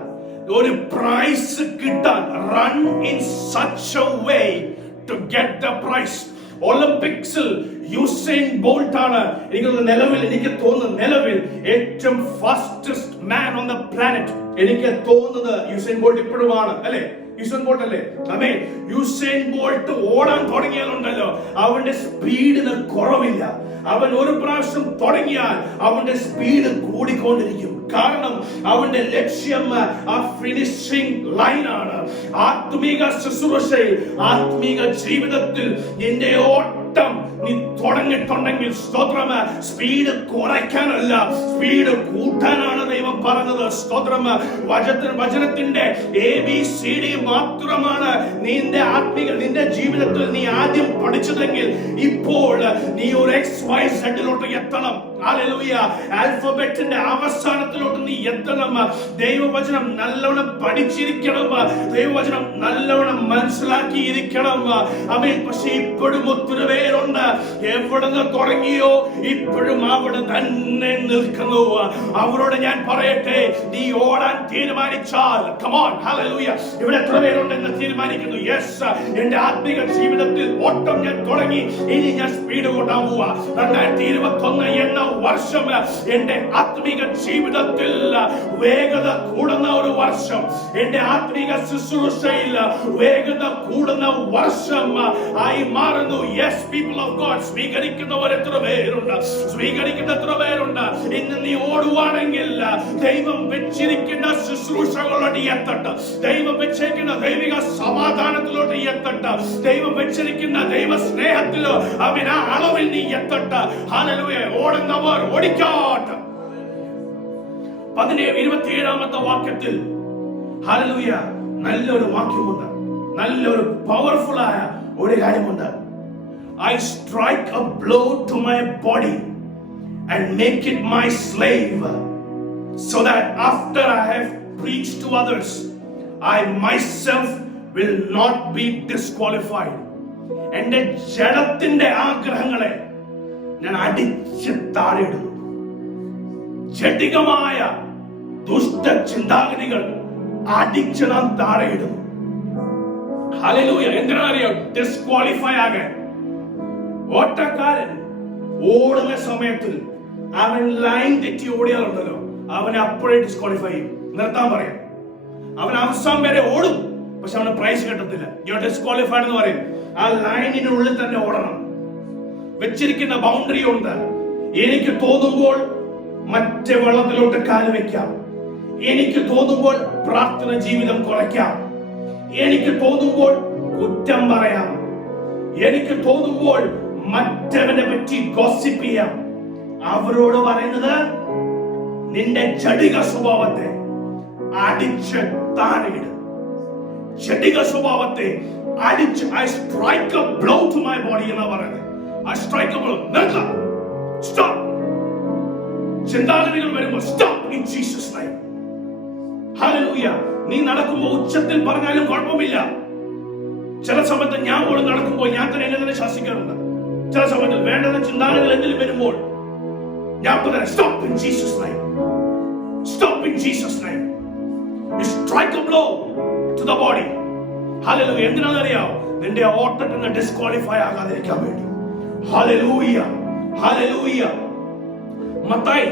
ഒരു പ്രൈസ് കിട്ടാൻ run in such a way to get the prize. ഒളിമ്പിക്സിൽ യുസൈൻ ബോൾട്ട് ആണ് എനിക്ക് തോന്നുന്നു നിലവിൽ ഏറ്റവും fastest man on the planet. എനിക്ക് തോന്നുന്നത് യുസൈൻ ബോൾട്ട് ഇപ്പോഴുമാണ്, അല്ലെ? യുസൈൻ ബോൾട്ട് അല്ലേ? ആമേൻ. യുസൈൻ ബോൾട്ട് ഓടാൻ തുടങ്ങിയാലുണ്ടല്ലോ അവന്റെ സ്പീഡിന് കുറവില്ല. അവൻ ഒരു പ്രാവശ്യം തുടങ്ങിയാൽ അവന്റെ സ്പീഡ് കൂടിക്കൊണ്ടിരിക്കും. കാരണം അവന്റെ ലക്ഷ്യം ആ ഫിനിഷിംഗ് ലൈനാണ്. ആത്മീക ശുശ്രൂഷയിൽ, ആത്മീക ജീവിതത്തിൽ നിന്റെ ഓട്ടം നീ തുടങ്ങിയിട്ടുണ്ടെങ്കിൽ സ്തോത്രം, സ്പീഡ് കുറയ്ക്കാനല്ല, സ്പീഡ് കൂട്ടാനാണ് ദൈവം പറഞ്ഞത്. സ്തോത്രം. വചനത്തിന്റെ ABCD മാത്രമാണ് നിന്റെ ആത്മീക നിന്റെ ജീവിതത്തിൽ നീ ആദ്യം പഠിച്ചതെങ്കിൽ ഇപ്പോൾ നീ ഒരു XYZ എത്തണം. ഹല്ലേലൂയ. ആൽഫബറ്റിന്റെ അവസാനത്തിലോട്ട് നീ എത്തണം. ദൈവവചനം നല്ലവണ്ണം പഠിച്ചിരിക്കണം, ദൈവവചനം നല്ലവണ്ണം മനസ്സിലാക്കിയിരിക്കണം. ആമേൻ. പക്ഷെ ഇപ്പോഴും ഒത്തിരി പേരുണ്ട്, എവിടെ നിന്ന് തുടങ്ങിയോ ഇപ്പോഴും അവിടെ തന്നെ നിൽക്കുന്നു. അവരോട് ഞാൻ പറയട്ടെ, നീ ഓടാൻ തീരുമാനിച്ചാൽ come on, hallelujah. ഇവിടെ എത്ര പേരുണ്ടെന്ന് തീരുമാനിക്കുന്നു, യെസ്, എന്റെ ആത്മീക ജീവിതത്തിൽ ഓട്ടം ഞാൻ തുടങ്ങി, ഇനി ഞാൻ സ്പീഡ് കൂട്ടാൻ പോവാ. 2021 എന്ന വർഷം എന്റെ ആത്മീക ജീവിതത്തിൽ വേഗത കൂടുന്ന ഒരു വർഷം, എന്റെ ആത്മീക ശുശ്രൂഷയിൽ വേഗത കൂടുന്ന വർഷം ആയി മാറുന്നു. യെസ്, പീപ്പിൾ ഓഫ് ഗോഡ്, സ്വീകരിക്കുന്നവർ എത്ര പേരുണ്ട്? സ്വീകരിക്കുന്ന എത്ര പേരുണ്ട്? ഇന്ന് നീ ഓടുവാണെങ്കിൽ ദൈവം വെച്ചിരിക്കുന്ന ശുശ്രൂഷകളോട് എത്തട്ടെ, ദൈവം വെച്ചിരിക്കുന്ന ദൈവിക സമാധാനത്തിലോട്ട് എത്തട്ടെ, ദൈവം വെച്ചിരിക്കുന്ന ദൈവ സ്നേഹത്തിലോ അവൻ ആ അളവിൽ നീ എത്തട്ടെ. ഹല്ലേലൂയ. ഓടുന്നവർ ഓടിക്കോട്ടെ. 27 വാക്യത്തിൽ ഹല്ലേലൂയ നല്ലൊരു വാക്യമുണ്ട്, നല്ലൊരു പവർഫുൾ ആയ ഒരു കാര്യമുണ്ട്. I strike a blow to my body and make it my slave, so that after I have preached to others, I myself will not be disqualified. എന്റെ ജഡത്തിന്റെ ആഗ്രഹങ്ങളെ ഞാൻ അടിച്ച് താഴെയിടുന്നു. ജഡികമായ ദുഷ്ട ചിന്താഗതികൾ അടിച്ച് നാം താഴെയിടുന്നു. ഹല്ലേലൂയ. എന്തിനാണെന്നറിയോ? ഡിസ്ക്വാളിഫൈ ആകാൻ. ഓട്ടക്കാരൻ ഓടുന്ന സമയത്തിൽ അവൻ ലൈൻ തെറ്റി ഓടിയാലുണ്ടല്ലോ അവനെ അപ്പോഴേ ഡിസ്ക്വാളിഫൈ ചെയ്യും, നിർത്താൻ പറയാം. അവൻ അവസാനം വരെ ഓടും, പക്ഷെ അവന് പ്രൈസ് കിട്ടത്തില്ല. ഡിസ്ക്വാളിഫൈഡ് എന്ന് പറയും. ആ ലൈനിനുള്ളിൽ തന്നെ ഓടണം. വെച്ചിരിക്കുന്ന ബൗണ്ടറി ഉണ്ട്. എനിക്ക് തോന്നുമ്പോൾ മറ്റേ വെള്ളത്തിലോട്ട് കാല് വെക്കാം. എനിക്ക് തോന്നുമ്പോൾ പ്രാർത്ഥന ജീവിതം കുറയ്ക്കാം. എനിക്ക് തോന്നുമ്പോൾ കുറ്റം പറയാം. എനിക്ക് തോന്നുമ്പോൾ മറ്റവനെ പറ്റി ഗോസിപ്പ് ചെയ്യാം. അവരോട് പറയുന്നത് നിന്റെ ജഡിക സ്വഭാവത്തെ അടിച്ച് താഴെയിട്. ജഡിക സ്വഭാവത്തെ അടിച്ച് I strike a blow to my body എന്നാ പറയുന്നത്. I strike a blow. നിർത്താം. Stop. ചിന്താഗതികൾ വരുമ്പോൾ stop in Jesus name. Hallelujah. നീ നടക്കുമ്പോൾ ഉച്ചത്തിൽ പറഞ്ഞാലും കുഴപ്പമില്ല. ചില സമയത്ത് ഞാൻ പോലും നടക്കുമ്പോൾ ഞാൻ തന്നെ എന്നെ തന്നെ ശാസിക്കാറുണ്ട്. ചില സമയത്ത് വേണ്ടത് ചിന്താഗതികൾ എന്തെങ്കിലും വരുമ്പോൾ ഞാൻ പറയാം stop in Jesus name. Stop in Jesus name. You strike a blow to the body. Hallelujah. എന്തിനാണെന്നറിയാമോ? നിന്റെ ഓട്ടത്തിൽ നിന്ന് ഡിസ്ക്വാളിഫൈ ആകാതിരിക്കാൻ വേണ്ടി. Hallelujah. Hallelujah. മത്തായി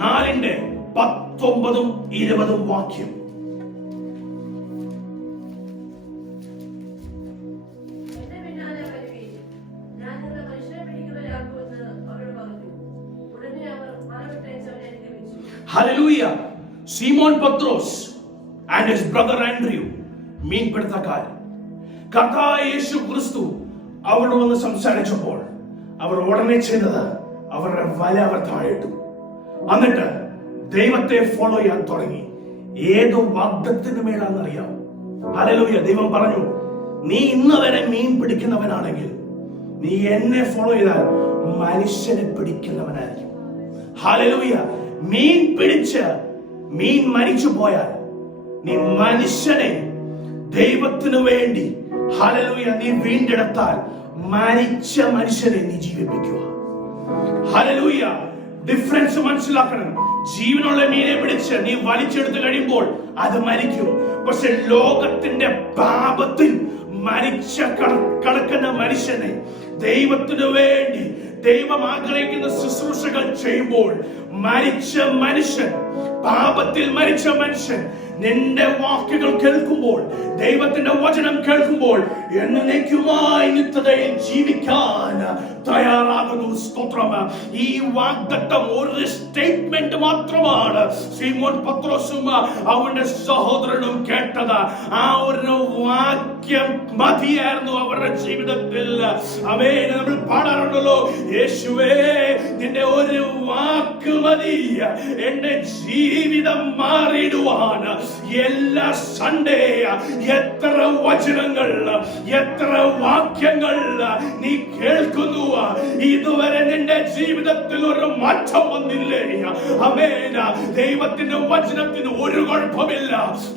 4:19-20 വാക്യം. എന്റെ പിന്നാലെ വരുവീൻ, ഞാൻ നിങ്ങളെ മനുഷ്യരെ പിടിക്കുന്നവരാക്കുമെന്ന് അവരോട് പറഞ്ഞു. ഉടനെ അവർ മറവിട്ടയച്ചവനെ അനുഗമിച്ചു. Hallelujah. Simon Petros and his brother Andrew, മീൻപിടുത്തക്കാരൻ, കർത്താവായ യേശു ക്രിസ്തു അവരോട് വന്ന് സംസാരിച്ചപ്പോൾ അവർ ഉടനെ ചെയ്തത് അവരുടെ വല അവർ താഴെയിട്ടു. എന്നിട്ട് ദൈവത്തെ ഫോളോ ചെയ്യാൻ തുടങ്ങി. ഏത് വാഗ്ദത്തിന് മേലാണെന്നറിയാം. ഹല്ലേലൂയ. ദൈവം പറഞ്ഞു, നീ ഇന്ന് വരെ മീൻ പിടിക്കുന്നവനാണെങ്കിൽ നീ എന്നെ ഫോളോ ചെയ്താൽ മനുഷ്യനെ പിടിക്കുന്നവനായിരിക്കും. ഹല്ലേലൂയ. മീൻ പിടിച്ച് മീൻ മരിച്ചു പോയാൽ നീ മനുഷ്യനെ ദൈവത്തിനു വേണ്ടി ഹല്ലേലൂയ നീ വീണ്ടെടുത്താൽ മരിച്ച മനുഷ്യനെ നീ ജീവിപ്പിക്കുക. ഹല്ലേലൂയ. ഡിഫറൻസ് മനസ്സിലാക്കണം. ജീവനുള്ള മീനെ പിടിച്ച് നീ വലിച്ചെടുത്ത് കഴിയുമ്പോൾ അത് മരിക്കും. പക്ഷെ ലോകത്തിന്റെ പാപത്തിൽ മരിച്ച കിടക്കുന്ന മനുഷ്യനെ ദൈവത്തിനു വേണ്ടി ദൈവം ആഗ്രഹിക്കുന്ന ശുശ്രൂഷകൾ ചെയ്യുമ്പോൾ മരിച്ച മനുഷ്യൻ, പാപത്തിൽ മരിച്ച മനുഷ്യൻ നിന്റെ വാക്കുകൾ കേൾക്കുമ്പോൾ, ദൈവത്തിന്റെ വചനം കേൾക്കുമ്പോൾ എന്നേക്കുമായി നിത്യതയിൽ ജീവിക്കാൻ തയ്യാറാകുന്നു. സ്തോത്രം. ഈ വാഗ്ദത്തം ഒരു സ്റ്റേറ്റ്മെന്റ് മാത്രമാണ് ശീമോൻ പത്രോസും അവന്റെ സഹോദരനും കേട്ടത്. ആ ഒരു വാക്യം മതിയായിരുന്നു അവരുടെ ജീവിതത്തിൽ. ആമേൻ. നമ്മൾ പാടാറുണ്ടല്ലോ, യേശുവേ നിന്റെ ഒരു വാക്ക് മതി എന്റെ ജീവിതം മാറിയിടുവാൻ. എല്ലാ സൺഡേ എത്ര വചനങ്ങൾ, എത്ര വാക്യങ്ങൾ നീ കേൾക്കുന്നു. ഇതുവരെ നിന്റെ ജീവിതത്തിൽ ഒരു മാറ്റം വന്നില്ലേ? ആമേൻ. ദൈവത്തിന്റെ വചനത്തിന് ഒരു കുഴപ്പമില്ല.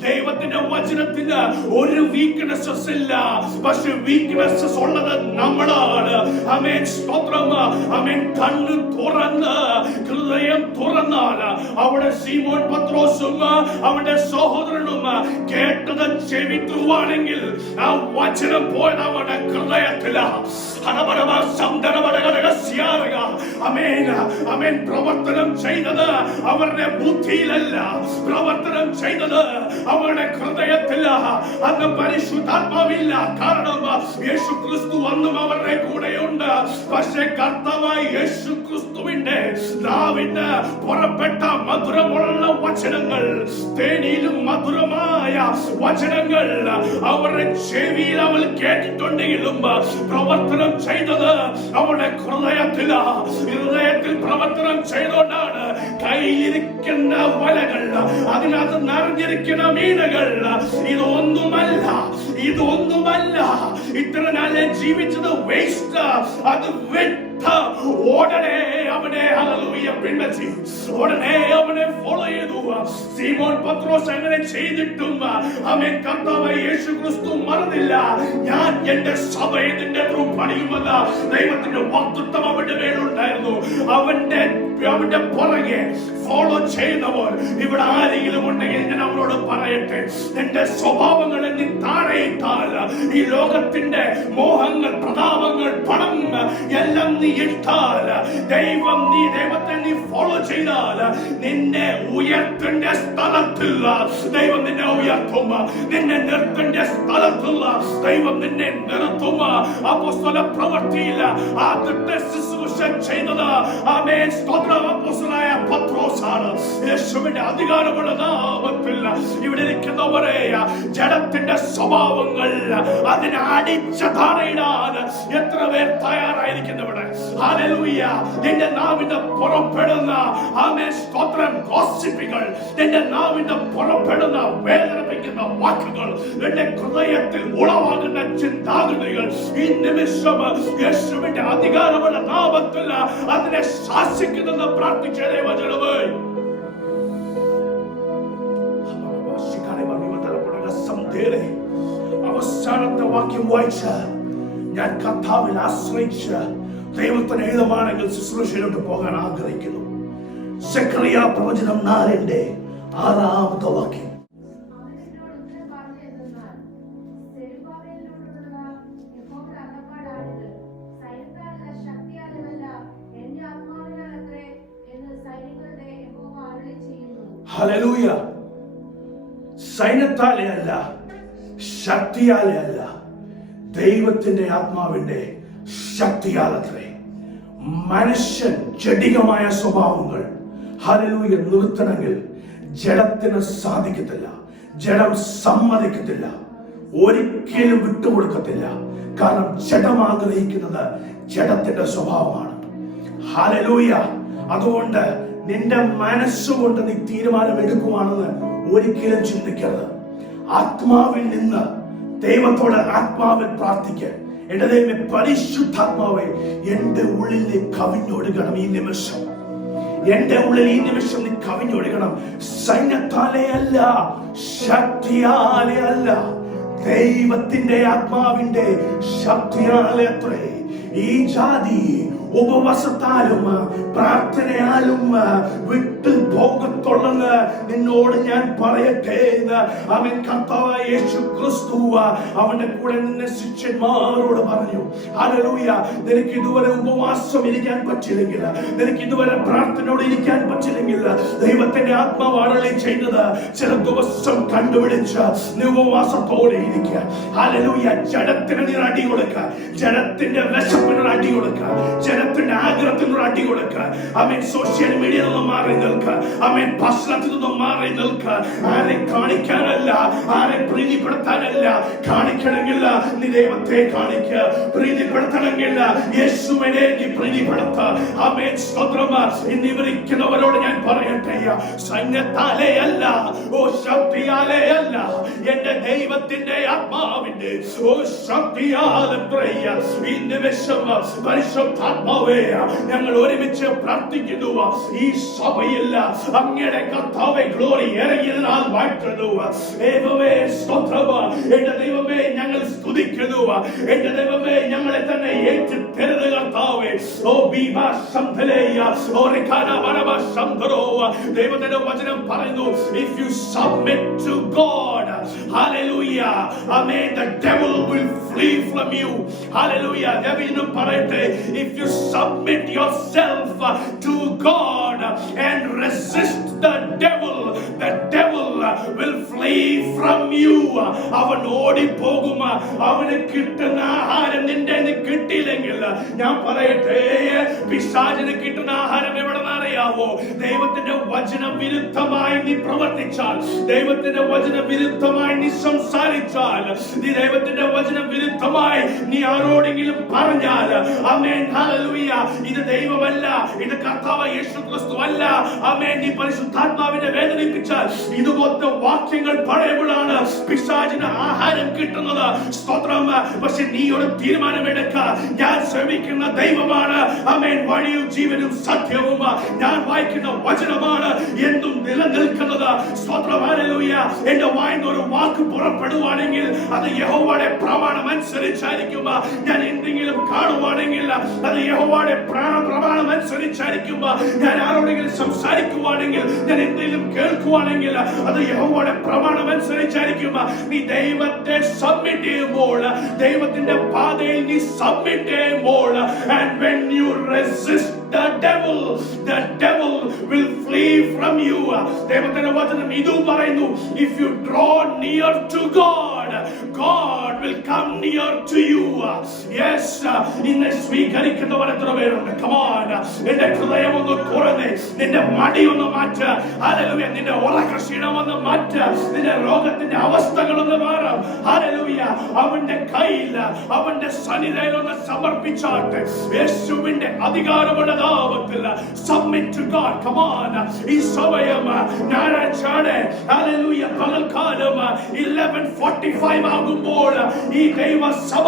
ദൈവത്തിന്റെ വചനത്തിന് ഒരു വീക്ക്നെസ്സസ് ഇല്ല. പക്ഷെ വീക്ക്നെസ്സസ് ഉള്ളത് നമ്മളാണ്. ആമേൻ. സ്തോത്രം. ആമേൻ. കണ്ണ് തുറന്ന് ഹൃദയം തുറന്നാൽ അവിടെ ശീമോൻ പത്രോസും അവന്റെ സഹോദരനും കേട്ടത് ചെവിക്കുവാണെങ്കിൽ ആ വചനം പോയത് അവരുടെ ഹൃദയത്തില്. പ്രവർത്തനം ചെയ്തത് അവരുടെ ബുദ്ധിയിലല്ല, പ്രവർത്തനം ചെയ്തത് അവരുടെ ഹൃദയത്തില. അന്ന് പരിശുദ്ധാത്മാവില്ല. കാരണം യേശു ക്രിസ്തു അന്നും അവരുടെ കൂടെയുണ്ട്. പക്ഷെ കർത്താവായ യേശു ക്രിസ്തുവിന്റെ നാവിന് പുറപ്പെട്ട മധുരമുള്ള വചനങ്ങൾ, തേനിലും മധുരമായ വചനങ്ങൾ അവരുടെ ചെവിയിൽ അവൾ കേട്ടിട്ടുണ്ടെങ്കിലും പ്രവർത്തനം ചെയ്തത് അവരുടെ ഹൃദയത്തിൽ പ്രവർത്തനം ചെയ്തുകൊണ്ടാണ് കയ്യിലിരിക്കുന്ന വലകൾ, അതിനകത്ത് നിറഞ്ഞിരിക്കുന്ന മീനുകൾ ഇതൊന്നുമല്ല ഇത്ര നാളെ ജീവിച്ചത് വേസ്റ്റ്. അത് ഉടനെ അവനെ പിൻവലിച്ചു, ഉടനെ അവനെ ഫോളോ ചെയ്തു. ശീമോൻ പത്രോസ് അങ്ങനെ ചെയ്തിട്ടും അവൻ കർത്താവായ യേശു ക്രിസ്തു മറന്നില്ല. ഞാൻ എന്റെ സഭ ഇതിന്റെ പണിയുമല്ല. ദൈവത്തിന്റെ വാഗ്ദത്തം അവന്റെ മേലുണ്ടായിരുന്നു. അവന്റെ പുറകെ ഫോളോ ചെയ്യുന്നവർ ഇവിടെ ആരെങ്കിലും ഉണ്ടെങ്കിൽ ഞാൻ അവരോട് പറയട്ടെ, നിന്റെ സ്വഭാവങ്ങളെ നീ താഴെയിട്ടാൽ, ഈ ലോകത്തിന്റെ മോഹങ്ങൾ, പ്രതാപങ്ങൾ, പണം എല്ലാം നീ ഇട്ടാൽ, ദൈവത്തെ നീ ഫോളോ ചെയ്താൽ നിന്നെ ഉയർത്തേണ്ട സ്ഥലത്തിൽ ദൈവം നിന്നെ ഉയർത്തും. നിന്നെ നിർത്തേണ്ട സ്ഥലത്തിൽ ദൈവം നിന്നെ നിർത്തും. അപ്പോസ്തല പ്രവൃത്തിയിൽ ആദ്യത്തെ ശുശ്രൂഷ ചെയ്തത് ആമേൻ സ്തോത്രം അപ്പോസ്തലനായ പത്രോസാണ്. യേശുവിന്റെ അധികാരമുള്ള നാമത്തിൽ ഇവിടെ ഇരിക്കുന്നവരെ ജഡത്തിന്റെ സ്വഭാവങ്ങൾ അതിനെ അടിച്ച് തടയിടാൻ എത്ര പേർ തയ്യാറായിരിക്കുന്നവിടെ? ഹല്ലേലൂയ. നിന്റെ നാവിന്റെ പുറപ്പെടുന്ന ആമേൻ സ്തോത്രം ഗോസിപ്പുകൾ, നിന്റെ നാവിന്റെ പുറപ്പെടുന്ന വേദനിപ്പിക്കുന്ന വാക്കുകൾ, നിന്റെ ഹൃദയത്തിൽ ഉളവാകുന്ന ചിന്താഗതികൾ ഈ നിമിഷം യേശുവിന്റെ അധികാരമുള്ള നാമത്തിൽ അതിനെ ശാസിക്കുന്നെന്ന് പ്രാർത്ഥിച്ച ദൈവജനമേ, അവസാനത്തെ വാക്യം വായിച്ച് ഞാൻ കർത്താവിൽ ആശ്രയിച്ച് ദൈവത്തിന് എഴുതമാണെങ്കിൽ ശുശ്രൂഷയിലോട്ട് പോകാൻ ആഗ്രഹിക്കുന്നു. സെഖറിയ പ്രവചനം 4:6 വാക്യം. ഹല്ലേലൂയ. സൈന്യത്താലെ അല്ല, ശക്തിയാലെ അല്ല, ദൈവത്തിന്റെ ആത്മാവിന്റെ ശക്തിയാലത്രേ. മനുഷ്യൻ ജഡികമായ സ്വഭാവങ്ങൾ ഹല്ലേലൂയ നിർത്തണമെങ്കിൽ ജഡത്തിന് സാധിക്കത്തില്ല. ജഡം സമ്മതിക്കത്തില്ല, ഒരിക്കലും വിട്ടുകൊടുക്കത്തില്ല. കാരണം ജഡം ആഗ്രഹിക്കുന്നത് ജഡത്തിന്റെ സ്വഭാവമാണ്. ഹല്ലേലൂയ. അതുകൊണ്ട് നിന്റെ മനസ്സുകൊണ്ട് നീ തീരുമാനം എടുക്കുവാണെന്ന് ഒരിക്കലും ചിന്തിക്കരുത്. ആത്മാവിൽ നിന്ന് ദൈവത്തോട് ആത്മാവിൽ പ്രാർത്ഥിക്കുക. എന്റെ ദൈവമേ, പരിശുദ്ധാത്മാവേ, എന്റെ ഉള്ളിൽ നീ കവിഞ്ഞൊഴുകണം. ഈ നിമിഷം എന്റെ ഉള്ളിൽ ഈ നിമിഷം നീ കവിഞ്ഞൊഴുകണം. സൈന്യത്താലേ അല്ല, ശക്തിയാലേ അല്ല, ദൈവത്തിന്റെ ആത്മാവിന്റെ ശക്തിയാലേ അത്രേ. ഈ ജാതി ഉപവാസത്താലും പ്രാർത്ഥനയാലും വിട്ടു പോകത്തുള്ളെന്ന് നിന്നോട് ഞാൻ പറയട്ടെ. അവൻ കർത്താവായ യേശു ക്രിസ്തു അവന്റെ കൂടെ നിന്ന ശിഷ്യന്മാരോട് പറഞ്ഞു. ഹല്ലേലൂയ. നിനക്ക് ഇതുവരെ ഉപവാസം ഇരിക്കാൻ പറ്റില്ലെങ്കിൽ, നിനക്ക് ഇതുവരെ പ്രാർത്ഥനയോട് ഇരിക്കാൻ പറ്റില്ലെങ്കിൽ, ദൈവത്തിന്റെ ആത്മാവ് അരുളി ചെയ്യുന്നത് ചില ദിവസം കണ്ടുപിടിച്ച് നീ ഉപവാസത്തോടെ ഇരിക്കുക. ഹല്ലേലൂയ. ജഡത്തിന് നീ അടി കൊടുക്കുക, ജഡത്തിന്റെ വിശപ്പിന് അടി കൊടുക്കുക, ജനത്തിന്റെ ആഗ്രഹത്തിനോട് അടി കൊടുക്കുക. അവൻ സോഷ്യൽ മീഡിയയിൽ നിന്നും മാറി നിൽക്കുക, അവൻ ഭക്ഷണത്തിൽ നിന്നും മാറി നിൽക്കുക. ആരെ കാണിക്കാനല്ല, ആരെ പ്രീതിപ്പെടുത്താനല്ല. കാണിക്കണമെങ്കിൽ നീ ദൈവത്തെ കാണിക്കുക, പ്രീതിപ്പെടുത്തണമെങ്കിൽ യേശുവിനെ നീ പ്രീതിപ്പെടുത്തുക. ആമേൻ സ്തോത്രം. ഇന്ന് ഇവരിക്കുന്നവരോട് ഞാൻ പറയട്ടെ, സൈന്യത്താലേ അല്ല, ഓ ശക്തിയാലേ അല്ല, എന്റെ ദൈവത്തിന്റെ ആത്മാവിന്റെ ഓ ശക്തിയാലെ ഈ നിമിഷം പരിശുദ്ധാത്മാവേ, ഞങ്ങൾ ഒരുമിച്ച് പ്രാർത്ഥിക്കുന്നു. ഈ സഭയിൽ അങ്ങയുടെ കർത്താവേ ഗ്ലോറി ഇറങ്ങിയതിനാൽ വാഴ്ത്തുന്നു. ദൈവമേ സ്തോത്രം. എന്റെ ദൈവമേ ഞങ്ങൾ സ്തുതിക്കുന്നു. എന്റെ ദൈവമേ ഞങ്ങളെ തന്നെ ഏറ്റു തരുന്ന കർത്താവേ. ഓ ബീബാ ശംഭലേയ ഓ റിഖാന വരബ ശംഭരോ. ദൈവത്തിന്റെ വചനം പറയുന്നു, if you submit to God, hallelujah, amen, the devil will flee from you. Hallelujah. ദൈവം പറയട്ടെ, if you submit yourself to God and resist the devil will flee from you. അവൻ ഓടിപ്പോകും. അവന് കിട്ടുന്ന ആഹാരം നിന്റെ കിട്ടിയില്ലെങ്കിൽ, ഞാൻ പറയട്ടെ, പിശാചിന് കിട്ടുന്ന ആഹാരം എവിടെന്ന് അറിയാവോ? ദൈവത്തിന്റെ വചന വിരുദ്ധമായി നീ പ്രവർത്തിച്ചാൽ, ദൈവത്തിന്റെ വചന വിരുദ്ധമായി നീ സംസാരിച്ചാൽ, നീ ദൈവത്തിന്റെ വചന വിരുദ്ധമായി നീ ആരോടെങ്കിലും പറഞ്ഞാൽ, ആമേൻ ഹല്ലേലൂയ, ഇത് ദൈവമല്ല, ഇത് കർത്താവായ യേശു ക്രിസ്തു അല്ല, ആമേൻ, നീ പരിശുദ്ധാത്മാവിനെ വേദനിപ്പിച്ചാൽ, ഇതുപോലത്തെ വാക്യങ്ങൾ പറയുമ്പോഴാണ് പിശാചിന് ആഹാരം കിട്ടുന്നത്. സ്തോത്രം. പക്ഷെ നീ ഒരു തീരുമാനമെടുക്ക, ഞാൻ സേവിക്കുന്ന ദൈവമാണ്, ആമേൻ, വഴിയും ജീവനും സത്യവും, ഞാൻ വായിക്കുന്ന വചനമാണ് എന്നും നിലനിൽക്കുന്നത്. സ്തോത്രം. ഹല്ലേലൂയ. എന്റെ വായിന്ന് ഒരു വാക്ക് പുറപ്പെടുവാണെങ്കിൽ അത് യഹോവയുടെ പ്രമാണം അനുസരിച്ചായിരിക്കും. ഞാൻ എന്തെങ്കിലും കാണുവാണെങ്കിൽ അത് യഹോവയുടെ പ്രമാണം അനുസരിച്ചായിരിക്കും. ഞാൻ ആരോടെങ്കിലും സംസാരിക്കുവാണെങ്കിൽ, ഞാൻ എന്തെങ്കിലും കേൾക്കുവാണെങ്കിൽ അത് യഹോവയുടെ പ്രമാണം അനുസരിച്ചായിരിക്കും. നീ ദൈവത്തെ സബ്മിറ്റ് ചെയ്യുമ്പോൾ, ദൈവത്തിന്റെ പാതയിൽ നീ സബ്മിറ്റ് ചെയ്യുമ്പോൾ, and when you resist the devil will flee from you. ദൈവത്തിന്റെ വചനം ഇതു പറയുന്നു, if you draw near to God will come near to you. Yes, ഇന്നെ സ്വീകരിക്കുന്നവർ എത്ര പേരുണ്ട്? Come on, നിന്റെ ഹൃദയം ഒന്ന് തുറന്ന്, നിന്റെ മടി ഒന്ന് മാറ്റ്. ഹല്ലേലൂയ. നിന്റെ ഉറക്കക്ഷീണം ഒന്ന് മാറ്റ്. നിന്റെ രോഗത്തിന്റെ അവസ്ഥകളൊന്ന് മാറാം. ഹല്ലേലൂയ. അവന്റെ കയ്യിൽ, അവന്റെ സന്നിധിയിൽ ഒന്ന് സമർപ്പിച്ചാട്ടെ. യേശുവിന്റെ അധികാരമുള്ള നാമത്തിൽ submit to God. Come on. ഈ സമയം ഞായറാഴ്ചയാണ്. ഹല്ലേലൂയ. പകൽക്കാലം 11:45 ആകുമ്പോൾ ഈ ദൈവസഭ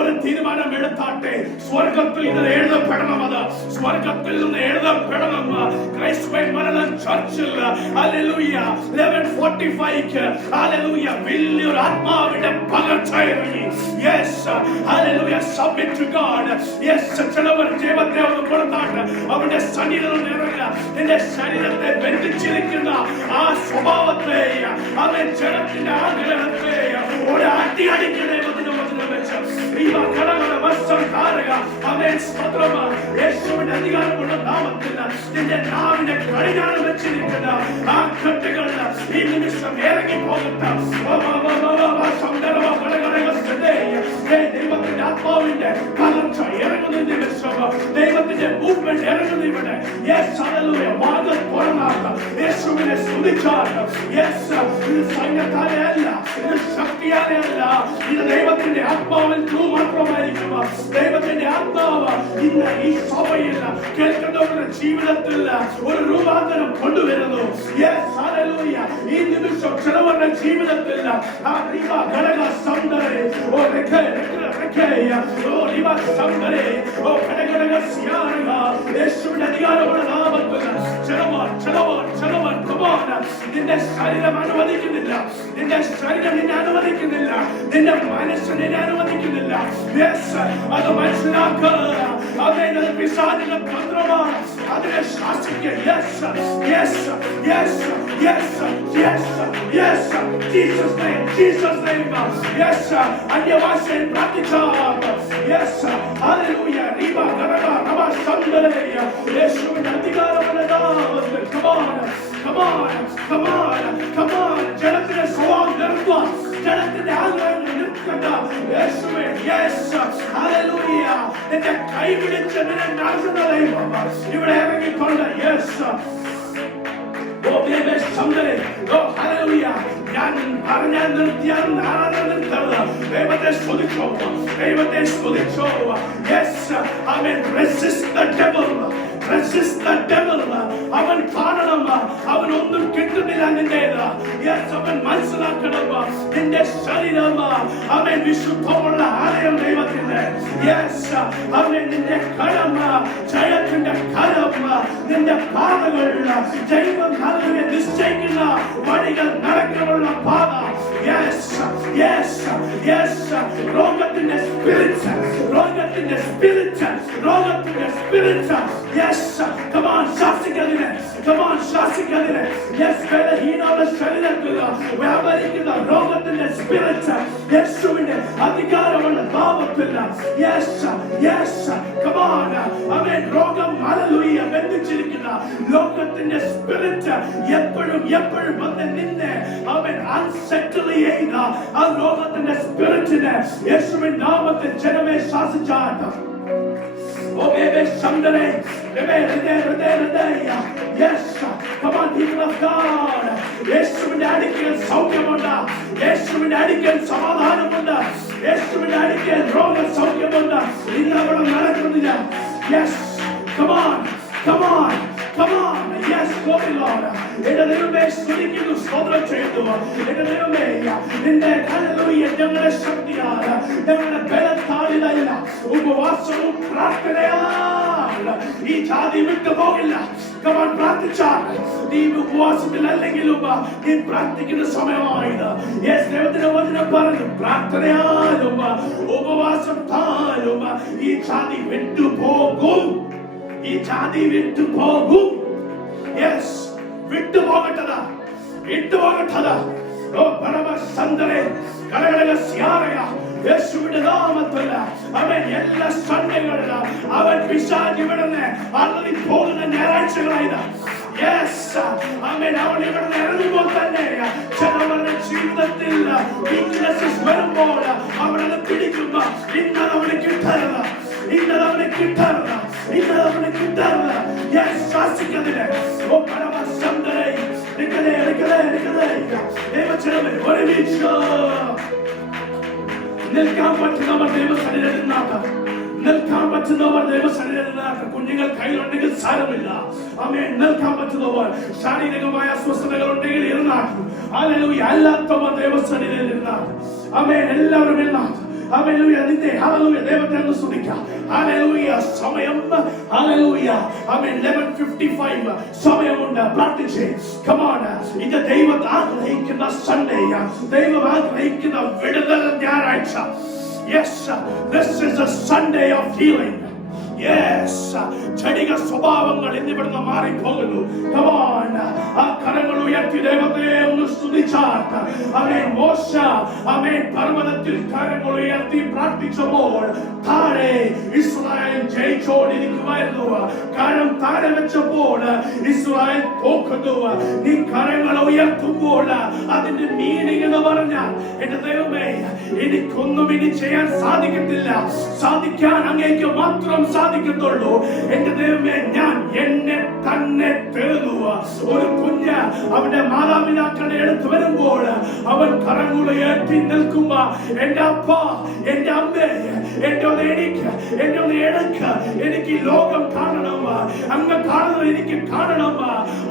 ഒരു തീരുമാനം എടുത്താട്ടെ. സ്വർഗത്തിൽ ഇത് എഴുതപ്പെടണം. അത് സ്വർഗത്തിൽ നിന്ന് എഴുതപ്പെടണം. ക്രൈസ്റ്റ് മലയാളം ചർച്ചിൽ ഹല്ലേലൂയ 11:45 ഹല്ലേലൂയ വലിയൊരു ആത്മാവിന്റെ പകർച്ചയിറങ്ങി. യെസ് ഹല്ലേലൂയ. Submit to God. യെസ്. ചിലവർ ദൈവത്തെ ഒന്ന് കൊടുത്താട്ട് അവന്റെ ശരീരം ഇറങ്ങുക. നിന്റെ ശരീരത്തെ ബന്ധിച്ചിരിക്കുന്ന ആ സ്വഭാവത്തെ, അവൻ ജനത്തിന്റെ ആഗ്രഹത്തെ ഒരു അടി അടിക്കുന്ന ദൈവത്തിന്റെ വചനം വെച്ച് ഈ കടകളുടെ വശം താരുക. അവൻ സ്തോത്രം. യേശുവിന്റെ അധികാരമുള്ള നാമത്തിൽ നിന്റെ നാവിന്റെ കടിഞ്ഞാണ് വെച്ചിരിക്കുന്ന ആ കെട്ടുകൾ ഈ നിമിഷം ഇറങ്ങി പോകട്ടെ. ദൈവത്തിന്റെ ആത്മാവിന്റെ പകർച്ച ഇറങ്ങുന്ന നിമിഷം, ദൈവത്തിന്റെ മൂവ്മെന്റ് ഇറങ്ങുന്ന ഇവിടെ. Yes hallelujah. വാതിൽ തുറന്നാട്ട് യേശുവിനെ സ്തുതിച്ചാട്ട്. യെസ്, ഇത് സൈന്യത്താലെ അല്ല, ഇത് ശക്തിയാലെ അല്ല, ഇത് ദൈവത്തിന്റെ ആത്മാവിൽ മാത്രമായിരിക്കും. ദൈവത്തിന്റെ ആത്മാവ് ഇന്ന് ഈ സഭയിൽ കേൾക്കുന്നവരുടെ ജീവിതത്തിൽ ഒരു രൂപാന്തരം കൊണ്ടുവരുന്നു. Yes hallelujah. ഈ നിമിഷം ചിലവരുടെ ജീവിതത്തിൽ ഘടക സൗന്ദര്യ യേശുവിന്റെ അധികാരമുള്ള നാമത്തിൽ നിന്റെ ശരീരം അനുവദിക്കുന്നില്ല, നിന്റെ ശരീരം നിന്നെ അനുവദിക്കുന്നില്ല, നിന്റെ മനസ്സ് നിന്നെ അനുവദിക്കുന്നില്ല. അത് മനസ്സിലാക്കുക. അതിനെ പിശാചിന്റെ തന്ത്രമാണ്. അതിനെ ശാസിക്കുക. Jesus name. Yes, അന്യഭാഷയിൽ പ്രാർത്ഥിച്ചാൽ. Yes, hallelujah. Riba garaba raba sandale. യേശുവിന്റെ അധികാരമുള്ള നാമത്തിൽ. Come on. ജനത്തിന്റെ സ്വഭാവം നിർത്തുക. ജനത്തിന്റെ ആഗ്രഹം നിർത്തുക. യേശുവേ. Yes, hallelujah. നിന്റെ കൈ പിടിച്ച് നിന്നെ നടത്തുന്ന ദൈവം ഇവിടെ ഇറങ്ങിക്കൊണ്ട്. Yes. ഞാൻ പറഞ്ഞാൽ നിർത്തിയാൽ ദൈവത്തെ സ്തുതിച്ചോ. യെസ്, അവൻ resist the devil. അവൻ കാണണം, അവൻ ഒന്നും കിട്ടുന്നില്ല നിന്റേത്. യെസ്, അവൻ മനസ്സിലാക്കണം നിന്റെ ശരീരം അവൻ വിശുദ്ധമുള്ള ആലയം ദൈവത്തിന്റെ. യെസ്, അവൻ നിന്റെ കരം ജയത്തിന്റെ കരം, നിന്റെ പാതകൾ ദൈവം നിശ്ചയിക്കുന്ന വഴികൾ നടക്കാനുള്ള പാത. രോഗത്തിന്റെ സ്പിരിറ്റ്. Come on, ശാസിക്കതിനെ. ബലഹീനമുള്ള ശരീരത്തിൽ വ്യാപരിക്കുന്ന രോഗത്തിന്റെ സ്പിരിറ്റ് യേശുവിന്റെ അധികാരമുള്ള നാമത്തിൽ. Come on. അവൻ രോഗം ഹല്ലേലൂയ ബന്ധിച്ചിരിക്കുന്ന ലോകത്തിന്റെ സ്പിരിറ്റ് എപ്പോഴും വന്ന് നിന്നെ അവൻ അൺസെറ്റിൽ ചെയ്ത ആ ലോകത്തിന്റെ സ്പിരിറ്റിനെ യേശുവിന്റെ നാമത്തിൽ ജനമേ ശാസിച്ചാട്ട്. Yes, come on, people of God. യേശുവിന്റെ അടുക്കൽ സൗഖ്യമുണ്ട്, യേശുവിന്റെ അടുക്കൽ സമാധാനമുണ്ട്, യേശുവിന്റെ അടുക്കൽ രോഗ സൗഖ്യമുണ്ട്. ഇന്ന് അവിടെ നടക്കുന്നില്ല. Yes, come on. Yes, glory Lord. എന്റെ ദൈവമേ സ്തുതിക്കുന്നു, സ്തോത്രം ചെയ്യുന്നു. എന്റെ ദൈവമേ നിന്റെ ഹല്ലേലൂയ ഞങ്ങളുടെ ശക്തിയാൽ, ഞങ്ങളുടെ ബലത്താലിലല്ല, ഉപവാസവും പ്രാർത്ഥനയാൽ ഈ ജാതി വിട്ടു പോകില്ല. കമാൻ പ്രാർത്ഥിച്ചാൽ നീ ഉപവാസത്തിൽ അല്ലെങ്കിലും നീ പ്രാർത്ഥിക്കുന്ന സമയമായത്. യെസ്, ദൈവത്തിന്റെ വചനം പറഞ്ഞു പ്രാർത്ഥനയാലും ഉപവാസത്താലും ഈ ജാതി വിട്ടുപോകും. യെസ്, വിട്ടുപോകട്ടതാ, വിട്ടുപോകട്ടതാ. ഓ പരമസന്തരെ കരകളെ സ്യാറയ യേശുവിന്റെ നാമത്തിൽ അവൻ എല്ലാ സൺഡേകളിലും അവൻ പിശാച് ഇവിടുന്ന് അലറി പോകുന്ന ഞായറാഴ്ചകളായത്. യെസ്, അവൻ ഇവിടുന്ന് ഇറങ്ങുമ്പോൾ തന്നെ ചിലവരുടെ ജീവിതത്തിൽ വീക്ക്നെസ്സസ് വരുമ്പോൾ അവനത് പിടിക്കുമ്പോ ഇന്നത് അവന് കിട്ടരുത്, ഇന്നത് അവന് കിട്ടരുത്, ഇന്നത് അവന് കിട്ടരുത്. യെസ്, ശാസിക്കതിന് ഓ പരമസന്തരെ ഒരുമിച്ച് നിൽക്കാൻ പറ്റുന്നവർ ദൈവസന്നിധിയിലാക്കാം, നിൽക്കാൻ പറ്റുന്നവർ ദൈവസന്നിധിയിലാക്കാം. കുഞ്ഞുങ്ങൾ കയ്യിലുണ്ടെങ്കിൽ സാരമില്ല. ആമേൻ. നിൽക്കാൻ പറ്റുന്നവർ, ശാരീരികമായ അസ്വസ്ഥതകൾ ഉണ്ടെങ്കിൽ ഇരുന്നാക്കും. ഹല്ലേലൂയ. അല്ലാത്തവർ ദൈവസന്നിധിയിൽ ഇരുന്നാക്കും. ആമേൻ. എല്ലാവരും ഇരുന്നാക്കും. ഹല്ലേലൂയ. നിന്റെ ഹല്ലേലൂയ ദൈവത്തെ ഒന്ന് സ്തുതിക്കാം. ഹല്ലേലൂയ. സമയം ഹല്ലേലൂയ. ആമേൻ. 11:55 സമയമുണ്ട്. പ്രാർത്ഥിച്ചേ. Come on. ഇത് ദൈവം ആഗ്രഹിക്കുന്ന സൺഡേ, ദൈവം ആഗ്രഹിക്കുന്ന വിടുതൽ ഞായറാഴ്ച. Yes, this is a Sunday of healing. Yes, ജടിക സ്വഭാവങ്ങൾ എന്നിവിടുന്ന് മാറിപ്പോകുന്നു. Come on. ആ കരങ്ങൾ ഉയർത്തി ദൈവത്തെ ഒന്ന് സ്തുതിച്ചാട്ട്. ആമേൻ. മോശ ആമേൻ പർവ്വതത്തിൽ കരങ്ങൾ ഉയർത്തി പ്രാർത്ഥിച്ചപ്പോൾ താഴെ ഇസ്രായേൽ ജയിച്ചോണ്ടിരിക്കുമായിരുന്നു. കരം താഴെ വെച്ചപ്പോൾ ഇസ്രായേൽ തോക്കുന്നു. നീ കരങ്ങൾ ഉയർത്തുമ്പോൾ അതിന്റെ മീനിങ് എന്ന് പറഞ്ഞാൽ, എന്റെ ദൈവമേ, എനിക്കൊന്നും ഇനി ചെയ്യാൻ സാധിക്കത്തില്ല, സാധിക്കാൻ അങ്ങേക്ക് മാത്രം സാധിക്കത്തുള്ളൂ. എന്റെ ദൈവമേ, ഞാൻ എന്നെ തന്നെ തേടുന്നു. ഒരു കുഞ്ഞ് അവന്റെ മാതാപിതാക്കളുടെ അടുത്ത് വരുമ്പോൾ അവൻ കരങ്ങളുയർത്തി നിൽക്കുമ്പോ, എന്റെ അപ്പ, എന്റെ അമ്മേ, എന്റെ ഒന്ന് എനിക്ക്, എന്റെ ഒന്ന് എടുക്ക്, എനിക്ക് ലോകം കാണണം, അങ്ങ് കാണുന്നത് എനിക്ക് കാണണം.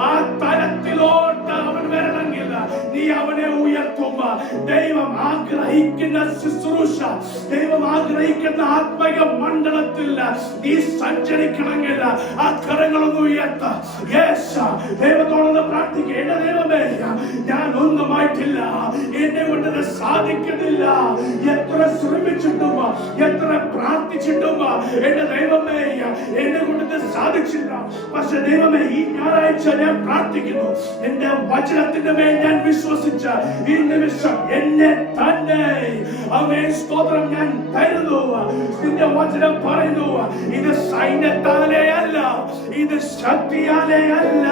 ആ തലത്തിലോട്ട് അവൻ വരണമെങ്കിൽ നീ അവനെ ഉയർത്തുമ്പോ ദൈവം ആഗ്രഹിക്കുന്ന ശുശ്രൂഷ, ദൈവം ആഗ്രഹിക്കുന്ന ആത്മീക മണ്ഡലത്തിൽ നീ സഞ്ചരിക്കണമെങ്കിൽ ആ കരങ്ങളൊന്ന് ഉയർത്ത. യേശു ദൈവത്തോടൊന്ന് പ്രാർത്ഥിക്കുക. എന്റെ ദൈവമേ, ഞാൻ ഒന്നുമായിട്ടില്ല, എന്നെ കൊണ്ട് സാധിക്കുന്നില്ല. എത്ര ശ്രമിച്ചിട്ടും എത്ര പ്രാർത്ഥിച്ചിട്ടും എന്റെ ദൈവമേ, എന്നെ കൊണ്ട് സാധിച്ചില്ല. പക്ഷെ ദൈവമേ, ഈ ഞായറാഴ്ച ഞാൻ പ്രാർത്ഥിക്കുന്നു, എന്റെ വചനത്തിന്റെ മേൽ ഞാൻ വിശ്വസിച്ച ഈ നിമിഷം എന്നെ തന്നെ അവൻ സ്തോത്രം ഞാൻ തരുന്നു. നിന്റെ വചനം പറയുന്നു, ഇത് സൈന്യത്താലേ അല്ല, ഇത് ശക്തിയാലേ അല്ല,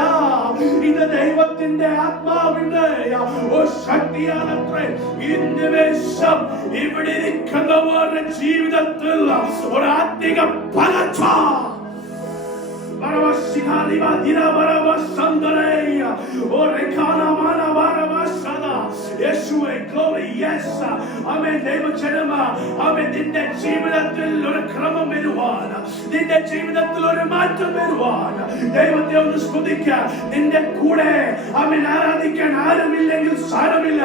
ഇത് ദൈവത്തിന്റെ ആത്മാവിന്റെ ശക്തിയാണത്രേ. ഈ നിമിഷം ഇവിടെ ഇരിക്കുന്നവരുടെ ജീവിതത്തിൽ ഒരു ആത്മിക പകർച്ച നിന്റെ ജീവിതത്തിൽ ഒരു ക്രമം വരുവാൻ, നിന്റെ ജീവിതത്തിൽ ഒരു മാറ്റം വരുവാൻ ദൈവത്തെ ഒന്ന് സ്തുതിക്കുക. നിന്റെ കൂടെ അവൻ ആരാധിക്കാൻ ആരുമില്ലെങ്കിൽ സാരമില്ല,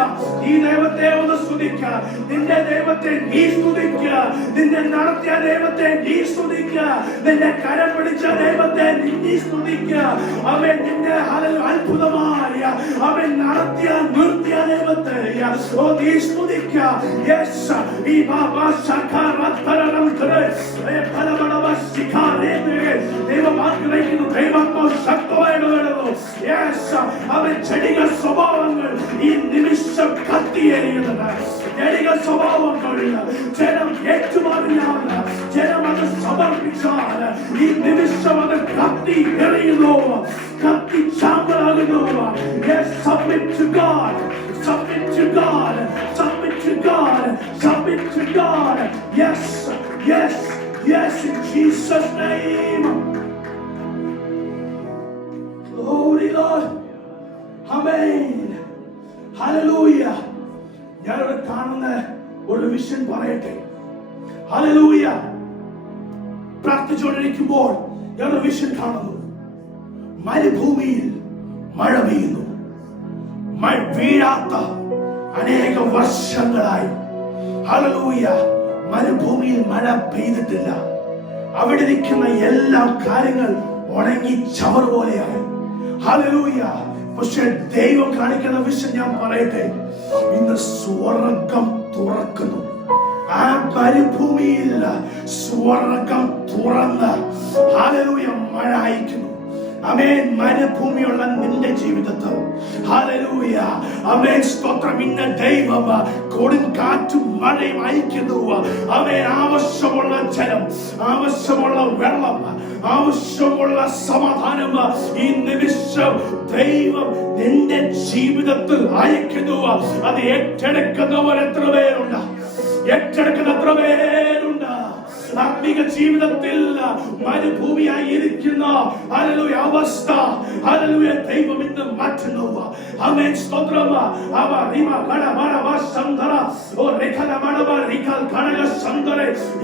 ഈ ദൈവത്തെ ഒന്ന് സ്തുതിക്കുക. നിന്റെ ദൈവത്തെ നീ സ്തുതിക്കുക, നിന്നെ നടത്തിയ ദൈവത്തെ നീ സ്തുതിക്കുക, നിന്നെ കരം പിടിച്ച ദൈവത്തെ നീ സ്തുതിക്കുക. അവൻ നിന്നെ അത്ഭുതമായ അവൻ നടത്തിയ നിർത്തിയ ദൈവത്തെ നീ സ്തുതിക്കുക. യെസ്, ഈ ബാബാ ദൈവം ആഗ്രഹിക്കുന്നു, ദൈവാത്മാവ് ശക്തമായിട്ട് വരുന്നു. യെസ്, അവൻ ജടിക സ്വഭാവങ്ങൾ ഈ നിമിഷം കത്തിയെറിയുന്നത്. ജടിക സ്വഭാവങ്ങൾ ജനം ഏറ്റുപറഞ്ഞാൽ, ജനം അത് സമർപ്പിച്ചാൽ ഈ നിമിഷം അത് കത്തി എറിയുന്നു, കത്തി ചാമ്പലാകുന്നു. Yes, submit to God, submit to God, submit to God, submit to God. Yes, yes, yes, in Jesus' name. Glory Lord. Amen. Hallelujah. ഞാനിവിടെ കാണുന്ന ഒരു വിഷൻ പറയട്ടെ. ഹല്ലേലൂയ. പ്രാർത്ഥിച്ചുകൊണ്ടിരിക്കുമ്പോൾ ഞാനൊരു വിഷൻ കാണുന്നു. മരുഭൂമിയിൽ മഴ പെയ്യുന്നു. മഴ വീഴാത്ത അനേക വർഷങ്ങളായി ഹല്ലേലൂയ മരുഭൂമിയിൽ മഴ പെയ്തിട്ടില്ല. അവിടെ ഇരിക്കുന്ന എല്ലാ കാര്യങ്ങൾ ഉണങ്ങി ചവർ പോലെയായി. ഹല്ലേലൂയ. പക്ഷെ ദൈവം കാണിക്കുന്ന വിഷയം ഞാൻ പറയട്ടെ, ഇന്ന് സ്വർഗം തുറക്കുന്നു. ആ മരുഭൂമിയിൽ സ്വർഗം തുറന്ന് ഹല്ലേലൂയ മഴ അയക്കുന്നു. ആമേൻ, മരുഭൂമിയുള്ള നിന്റെ ജീവിതത്തിൽ ഹല്ലേലൂയ ആമേൻ സ്തോത്രം, ഇന്ന് ദൈവം കൊടുങ്കാറ്റും മഴയും അയക്കുന്നു. ആമേൻ, ആവശ്യമുള്ള ജലം, ആവശ്യമുള്ള വെള്ളം, ആവശ്യമുള്ള സമാധാനം ഈ നിമിഷം ദൈവം നിന്റെ ജീവിതത്തിൽ അയക്കുന്നു. അത് ഏറ്റെടുക്കുന്നവർ എത്ര പേരുണ്ട്? ഏറ്റെടുക്കുന്ന എത്ര പേരുണ്ട്? ആത്മീക ജീവിതത്തിൽ മരുഭൂമിയായിരിക്കുന്ന ഹല്ലേലൂയ അവസ്ഥ ഹല്ലേലൂയ ദൈവം ഇന്ന് മാറ്റുന്നു. ആമേൻ സ്തോത്രം.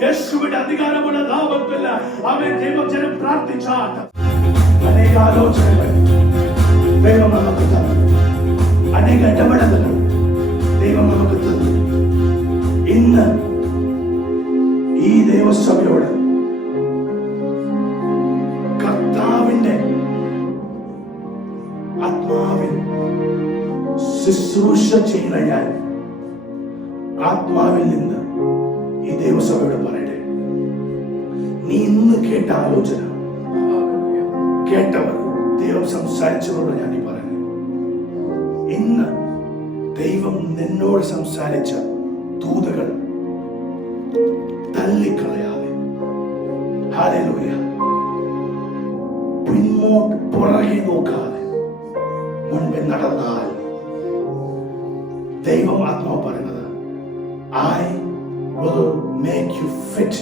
യേശുവിന്റെ അധികാരമുള്ള നാമത്തിൽ ആമേൻ ദൈവജനം പ്രാർത്ഥിച്ചാൽ അനേക ആലോചനകൾ ദൈവം നമുക്ക് തന്നു, അനേക ഇടപെടലുകൾ ദൈവം നമുക്ക് തന്നു. ഇന്ന് ഈ ദൈവസഭയോട് കർത്താവിന്റെ ആത്മാവിൽ ശുശ്രൂഷ ചെയ്യുന്ന ഞാൻ ആത്മാവിൽ നിന്ന് ഈ ദൈവസഭയോട് പറയട്ടെ, നീ ഇന്ന് കേട്ട ആലോചന കേട്ടവർ ദൈവം സംസാരിച്ചതോട് ഞാൻ ഈ പറയുന്നത്, ഇന്ന് ദൈവം നിന്നോട് സംസാരിച്ച ദൂതകൾ തള്ളിക്കളയാതെ ഹല്ലേലൂയ പിന്നോട്ട് പുറകെ നോക്കാതെ മുൻപേ നടന്നാൽ ദൈവം ആത്മാവ് പറയുന്നത്, I will make you fit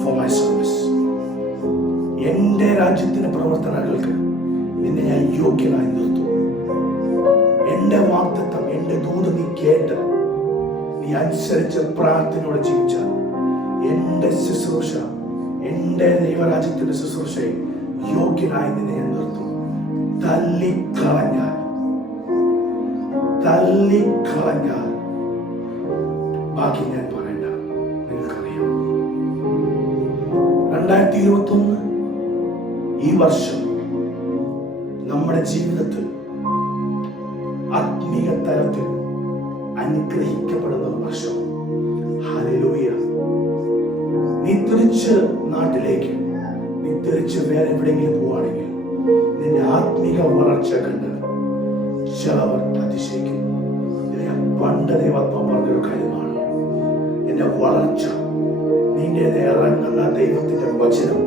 for my service. എന്റെ രാജ്യത്തിന്റെ പ്രവർത്തനങ്ങൾക്ക് നിന്നെ ഞാൻ യോഗ്യനായി നിർത്തും. എന്റെ വാഗ്ദത്തം, എന്റെ ദൂത് നീ കേട്ട് നീ അനുസരിച്ച് പ്രാർത്ഥനയോടെ ജീവിച്ചാൽ എന്റെ ശുശ്രൂഷ, എന്റെ ദൈവരാജ്യത്തിന്റെ ശുശ്രൂഷയെ യോഗ്യനായി നിന്നെ ഞാൻ നിർത്തും. തള്ളിക്കളഞ്ഞാൽ ബാക്കി ഞാൻ പറയണ്ട, നിങ്ങൾക്കറിയാം. 2021 ഈ വർഷം നമ്മുടെ ജീവിതത്തിൽ ആത്മീയ തലത്തിൽ അനുഗ്രഹിക്കപ്പെടുന്ന ഒരു വർഷം. ഹല്ലേലൂയ. നീ തിരിച്ച് നാട്ടിലേക്ക്, നീ തിരിച്ച് വേറെ എവിടെയെങ്കിലും പോവുകയാണെങ്കിൽ നിന്റെ ആത്മീക വളർച്ച കണ്ട് ചിലവർ അതിശയിക്കും. ഇത് ഞാൻ പണ്ട് ദൈവാത്മാവ് പറഞ്ഞൊരു കാര്യമാണ്. നിന്റെ വളർച്ച, നിന്റെ ഇറങ്ങുന്ന ദൈവത്തിന്റെ വചനം,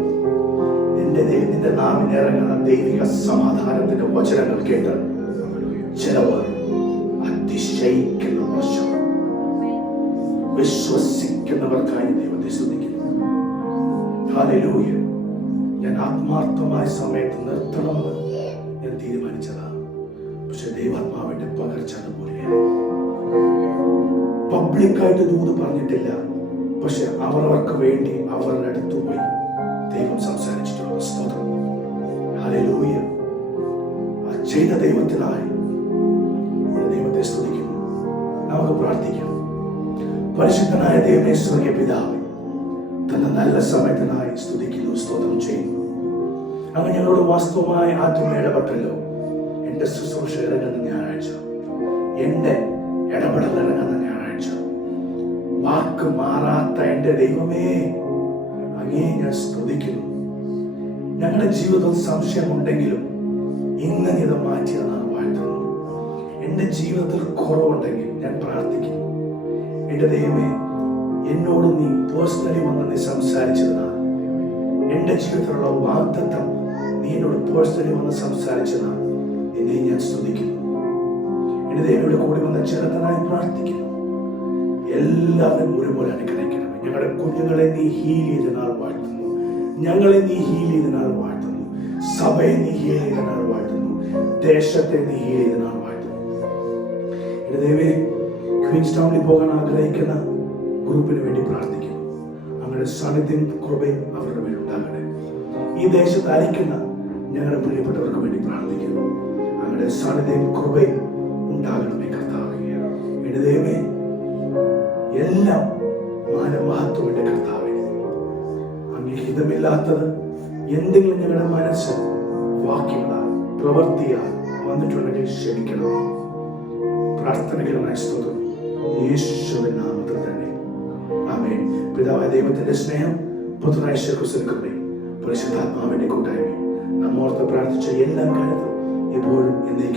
നിന്റെ നാവിൽ ഇറങ്ങുന്ന ദൈവിക സമാധാനത്തിന്റെ വചനങ്ങൾ കേട്ട് ചിലവർ അതിശയിക്കുന്ന വർഷം. വിശ്വസിക്കുന്നവർക്കായി ദൈവത്തെ സ്തുതിക്കുന്നു. ഹല്ലേലൂയ. ഞാൻ ആത്മാർത്ഥമായ സമയത്ത് നിർത്തണമെന്ന് ഞാൻ തീരുമാനിച്ചതാണ്. പക്ഷെ ദൈവാത്മാവിന്റെ പകർച്ച അതുപോലെയാണ്. പബ്ലിക്കായിട്ട് ദൂത് പറഞ്ഞിട്ടില്ല, പക്ഷെ അവർക്ക് വേണ്ടി അവരുടെ അടുത്ത് പോയി ദൈവം സംസാരിച്ചിട്ടുള്ള സ്തോത്രം. ഹല്ലേലൂയ. ആ ചെയ്ത ദൈവത്തിനായി ദൈവത്തെ സ്തുതിക്കുന്നു. നമുക്ക് പ്രാർത്ഥിക്കാം. പരിശുദ്ധനായ ദൈവമേ, സ്വർഗ്ഗീയ പിതാവേ, തന്റെ നല്ല സമയത്തിനായി സ്തുതിക്കുന്നു, സ്തോത്രം ചെയ്യുന്നു. അങ്ങ് ഞങ്ങളോട് വാസ്തവമായ ആത്മീയ ഇടപെട്ടല്ലോ. എന്റെ ശുശ്രൂഷ ഇറങ്ങുന്ന ഞായറാഴ്ച, എന്റെ ഇടപെടൽ ഇറങ്ങുന്ന ഞായറാഴ്ച, വാക്ക് മാറാത്ത എന്റെ ദൈവമേ, അങ്ങേ ഞാൻ സ്തുതിക്കുന്നു. ഞങ്ങളുടെ ജീവിതത്തിൽ സംശയമുണ്ടെങ്കിലും ഇന്ന് ഇത് മാറ്റിയതാണ് വാഴ്ത്തുന്നു. എന്റെ ജീവിതത്തിൽ കുറവുണ്ടെങ്കിൽ ഞാൻ പ്രാർത്ഥിക്കുന്നു. എന്റെ ദൈവമേ, എന്നോട് നീ പേഴ്സണലി വന്ന് നീ സംസാരിച്ചതാണ്. എന്റെ ജീവിതത്തിലുള്ള വാഗ്ദത്തം നീ എന്നോട് പേഴ്സണലി വന്ന് സംസാരിച്ചതാണ്. നിന്നെ ഞാൻ സ്തുതിക്കുന്നു. എന്റെ ദൈവയുടെ കൂടി വന്ന ചെറുതനായി പ്രാർത്ഥിക്കുന്നു. എല്ലാവരും ഒരുപോലെ അനുഗ്രഹിക്കണം. ഞങ്ങളുടെ കുഞ്ഞുങ്ങളെ നീ ഹീൽ ചെയ്ത നാൾ വാഴ്ത്തുന്നു. ഞങ്ങളെ നീ ഹീൽ ചെയ്ത നാൾ വാഴ്ത്തുന്നു. സഭയെ നീ ഹീൽ ചെയ്ത നാൾ വാഴ്ത്തുന്നു. ദേശത്തെ നീ ഹീൽ ചെയ്ത നാൾ വാഴ്ത്തുന്നു. എന്റെ ദൈവമേ, ക്വീൻസ് ടൗണിൽ പോകാൻ ആഗ്രഹിക്കുന്ന ഗ്രൂപ്പിന് വേണ്ടി പ്രാർത്ഥിക്കുന്നു. അങ്ങനെ സാന്നിധ്യം കൃപയും അവരുടെ മേൽ ഉണ്ടാകണേ. ഈ ദേശത്ത് അയക്കുന്ന ഞങ്ങളുടെ പ്രിയപ്പെട്ടവർക്ക് വേണ്ടി പ്രാർത്ഥിക്കുന്നു. അങ്ങനെ സാന്നിധ്യം കൃപയും ഉണ്ടാകണമേ കർത്താവേ. എന്റെ ദൈവമേ, എല്ലാം മാനമഹത്വത്തിന്റെ കർത്താവേ, അംഗീഹിതമില്ലാത്തത് എന്തെങ്കിലും ഞങ്ങളുടെ മനസ്സ് വാക്യങ്ങളാൽ പ്രവർത്തിയാൽ വന്നിട്ടുണ്ടെങ്കിൽ ക്ഷമിക്കണം. പ്രാർത്ഥനകളുമായി സ്തോത്രം യേശുവിൻ നാമത്തിൽ തന്നെ. ആമേൻ. പിതാവായ ദൈവത്തിന്റെ സ്നേഹം, പുത്രനായ യേശുക്രിസ്തുവിന്റെ കൃപയും പരിശുദ്ധാത്മാവിന്റെ കൂട്ടായ്മയും നമ്മോർത്ത് പ്രാർത്ഥിച്ച എല്ലാ കാര്യത്തിലും ഇപ്പോഴും എന്നേക്കും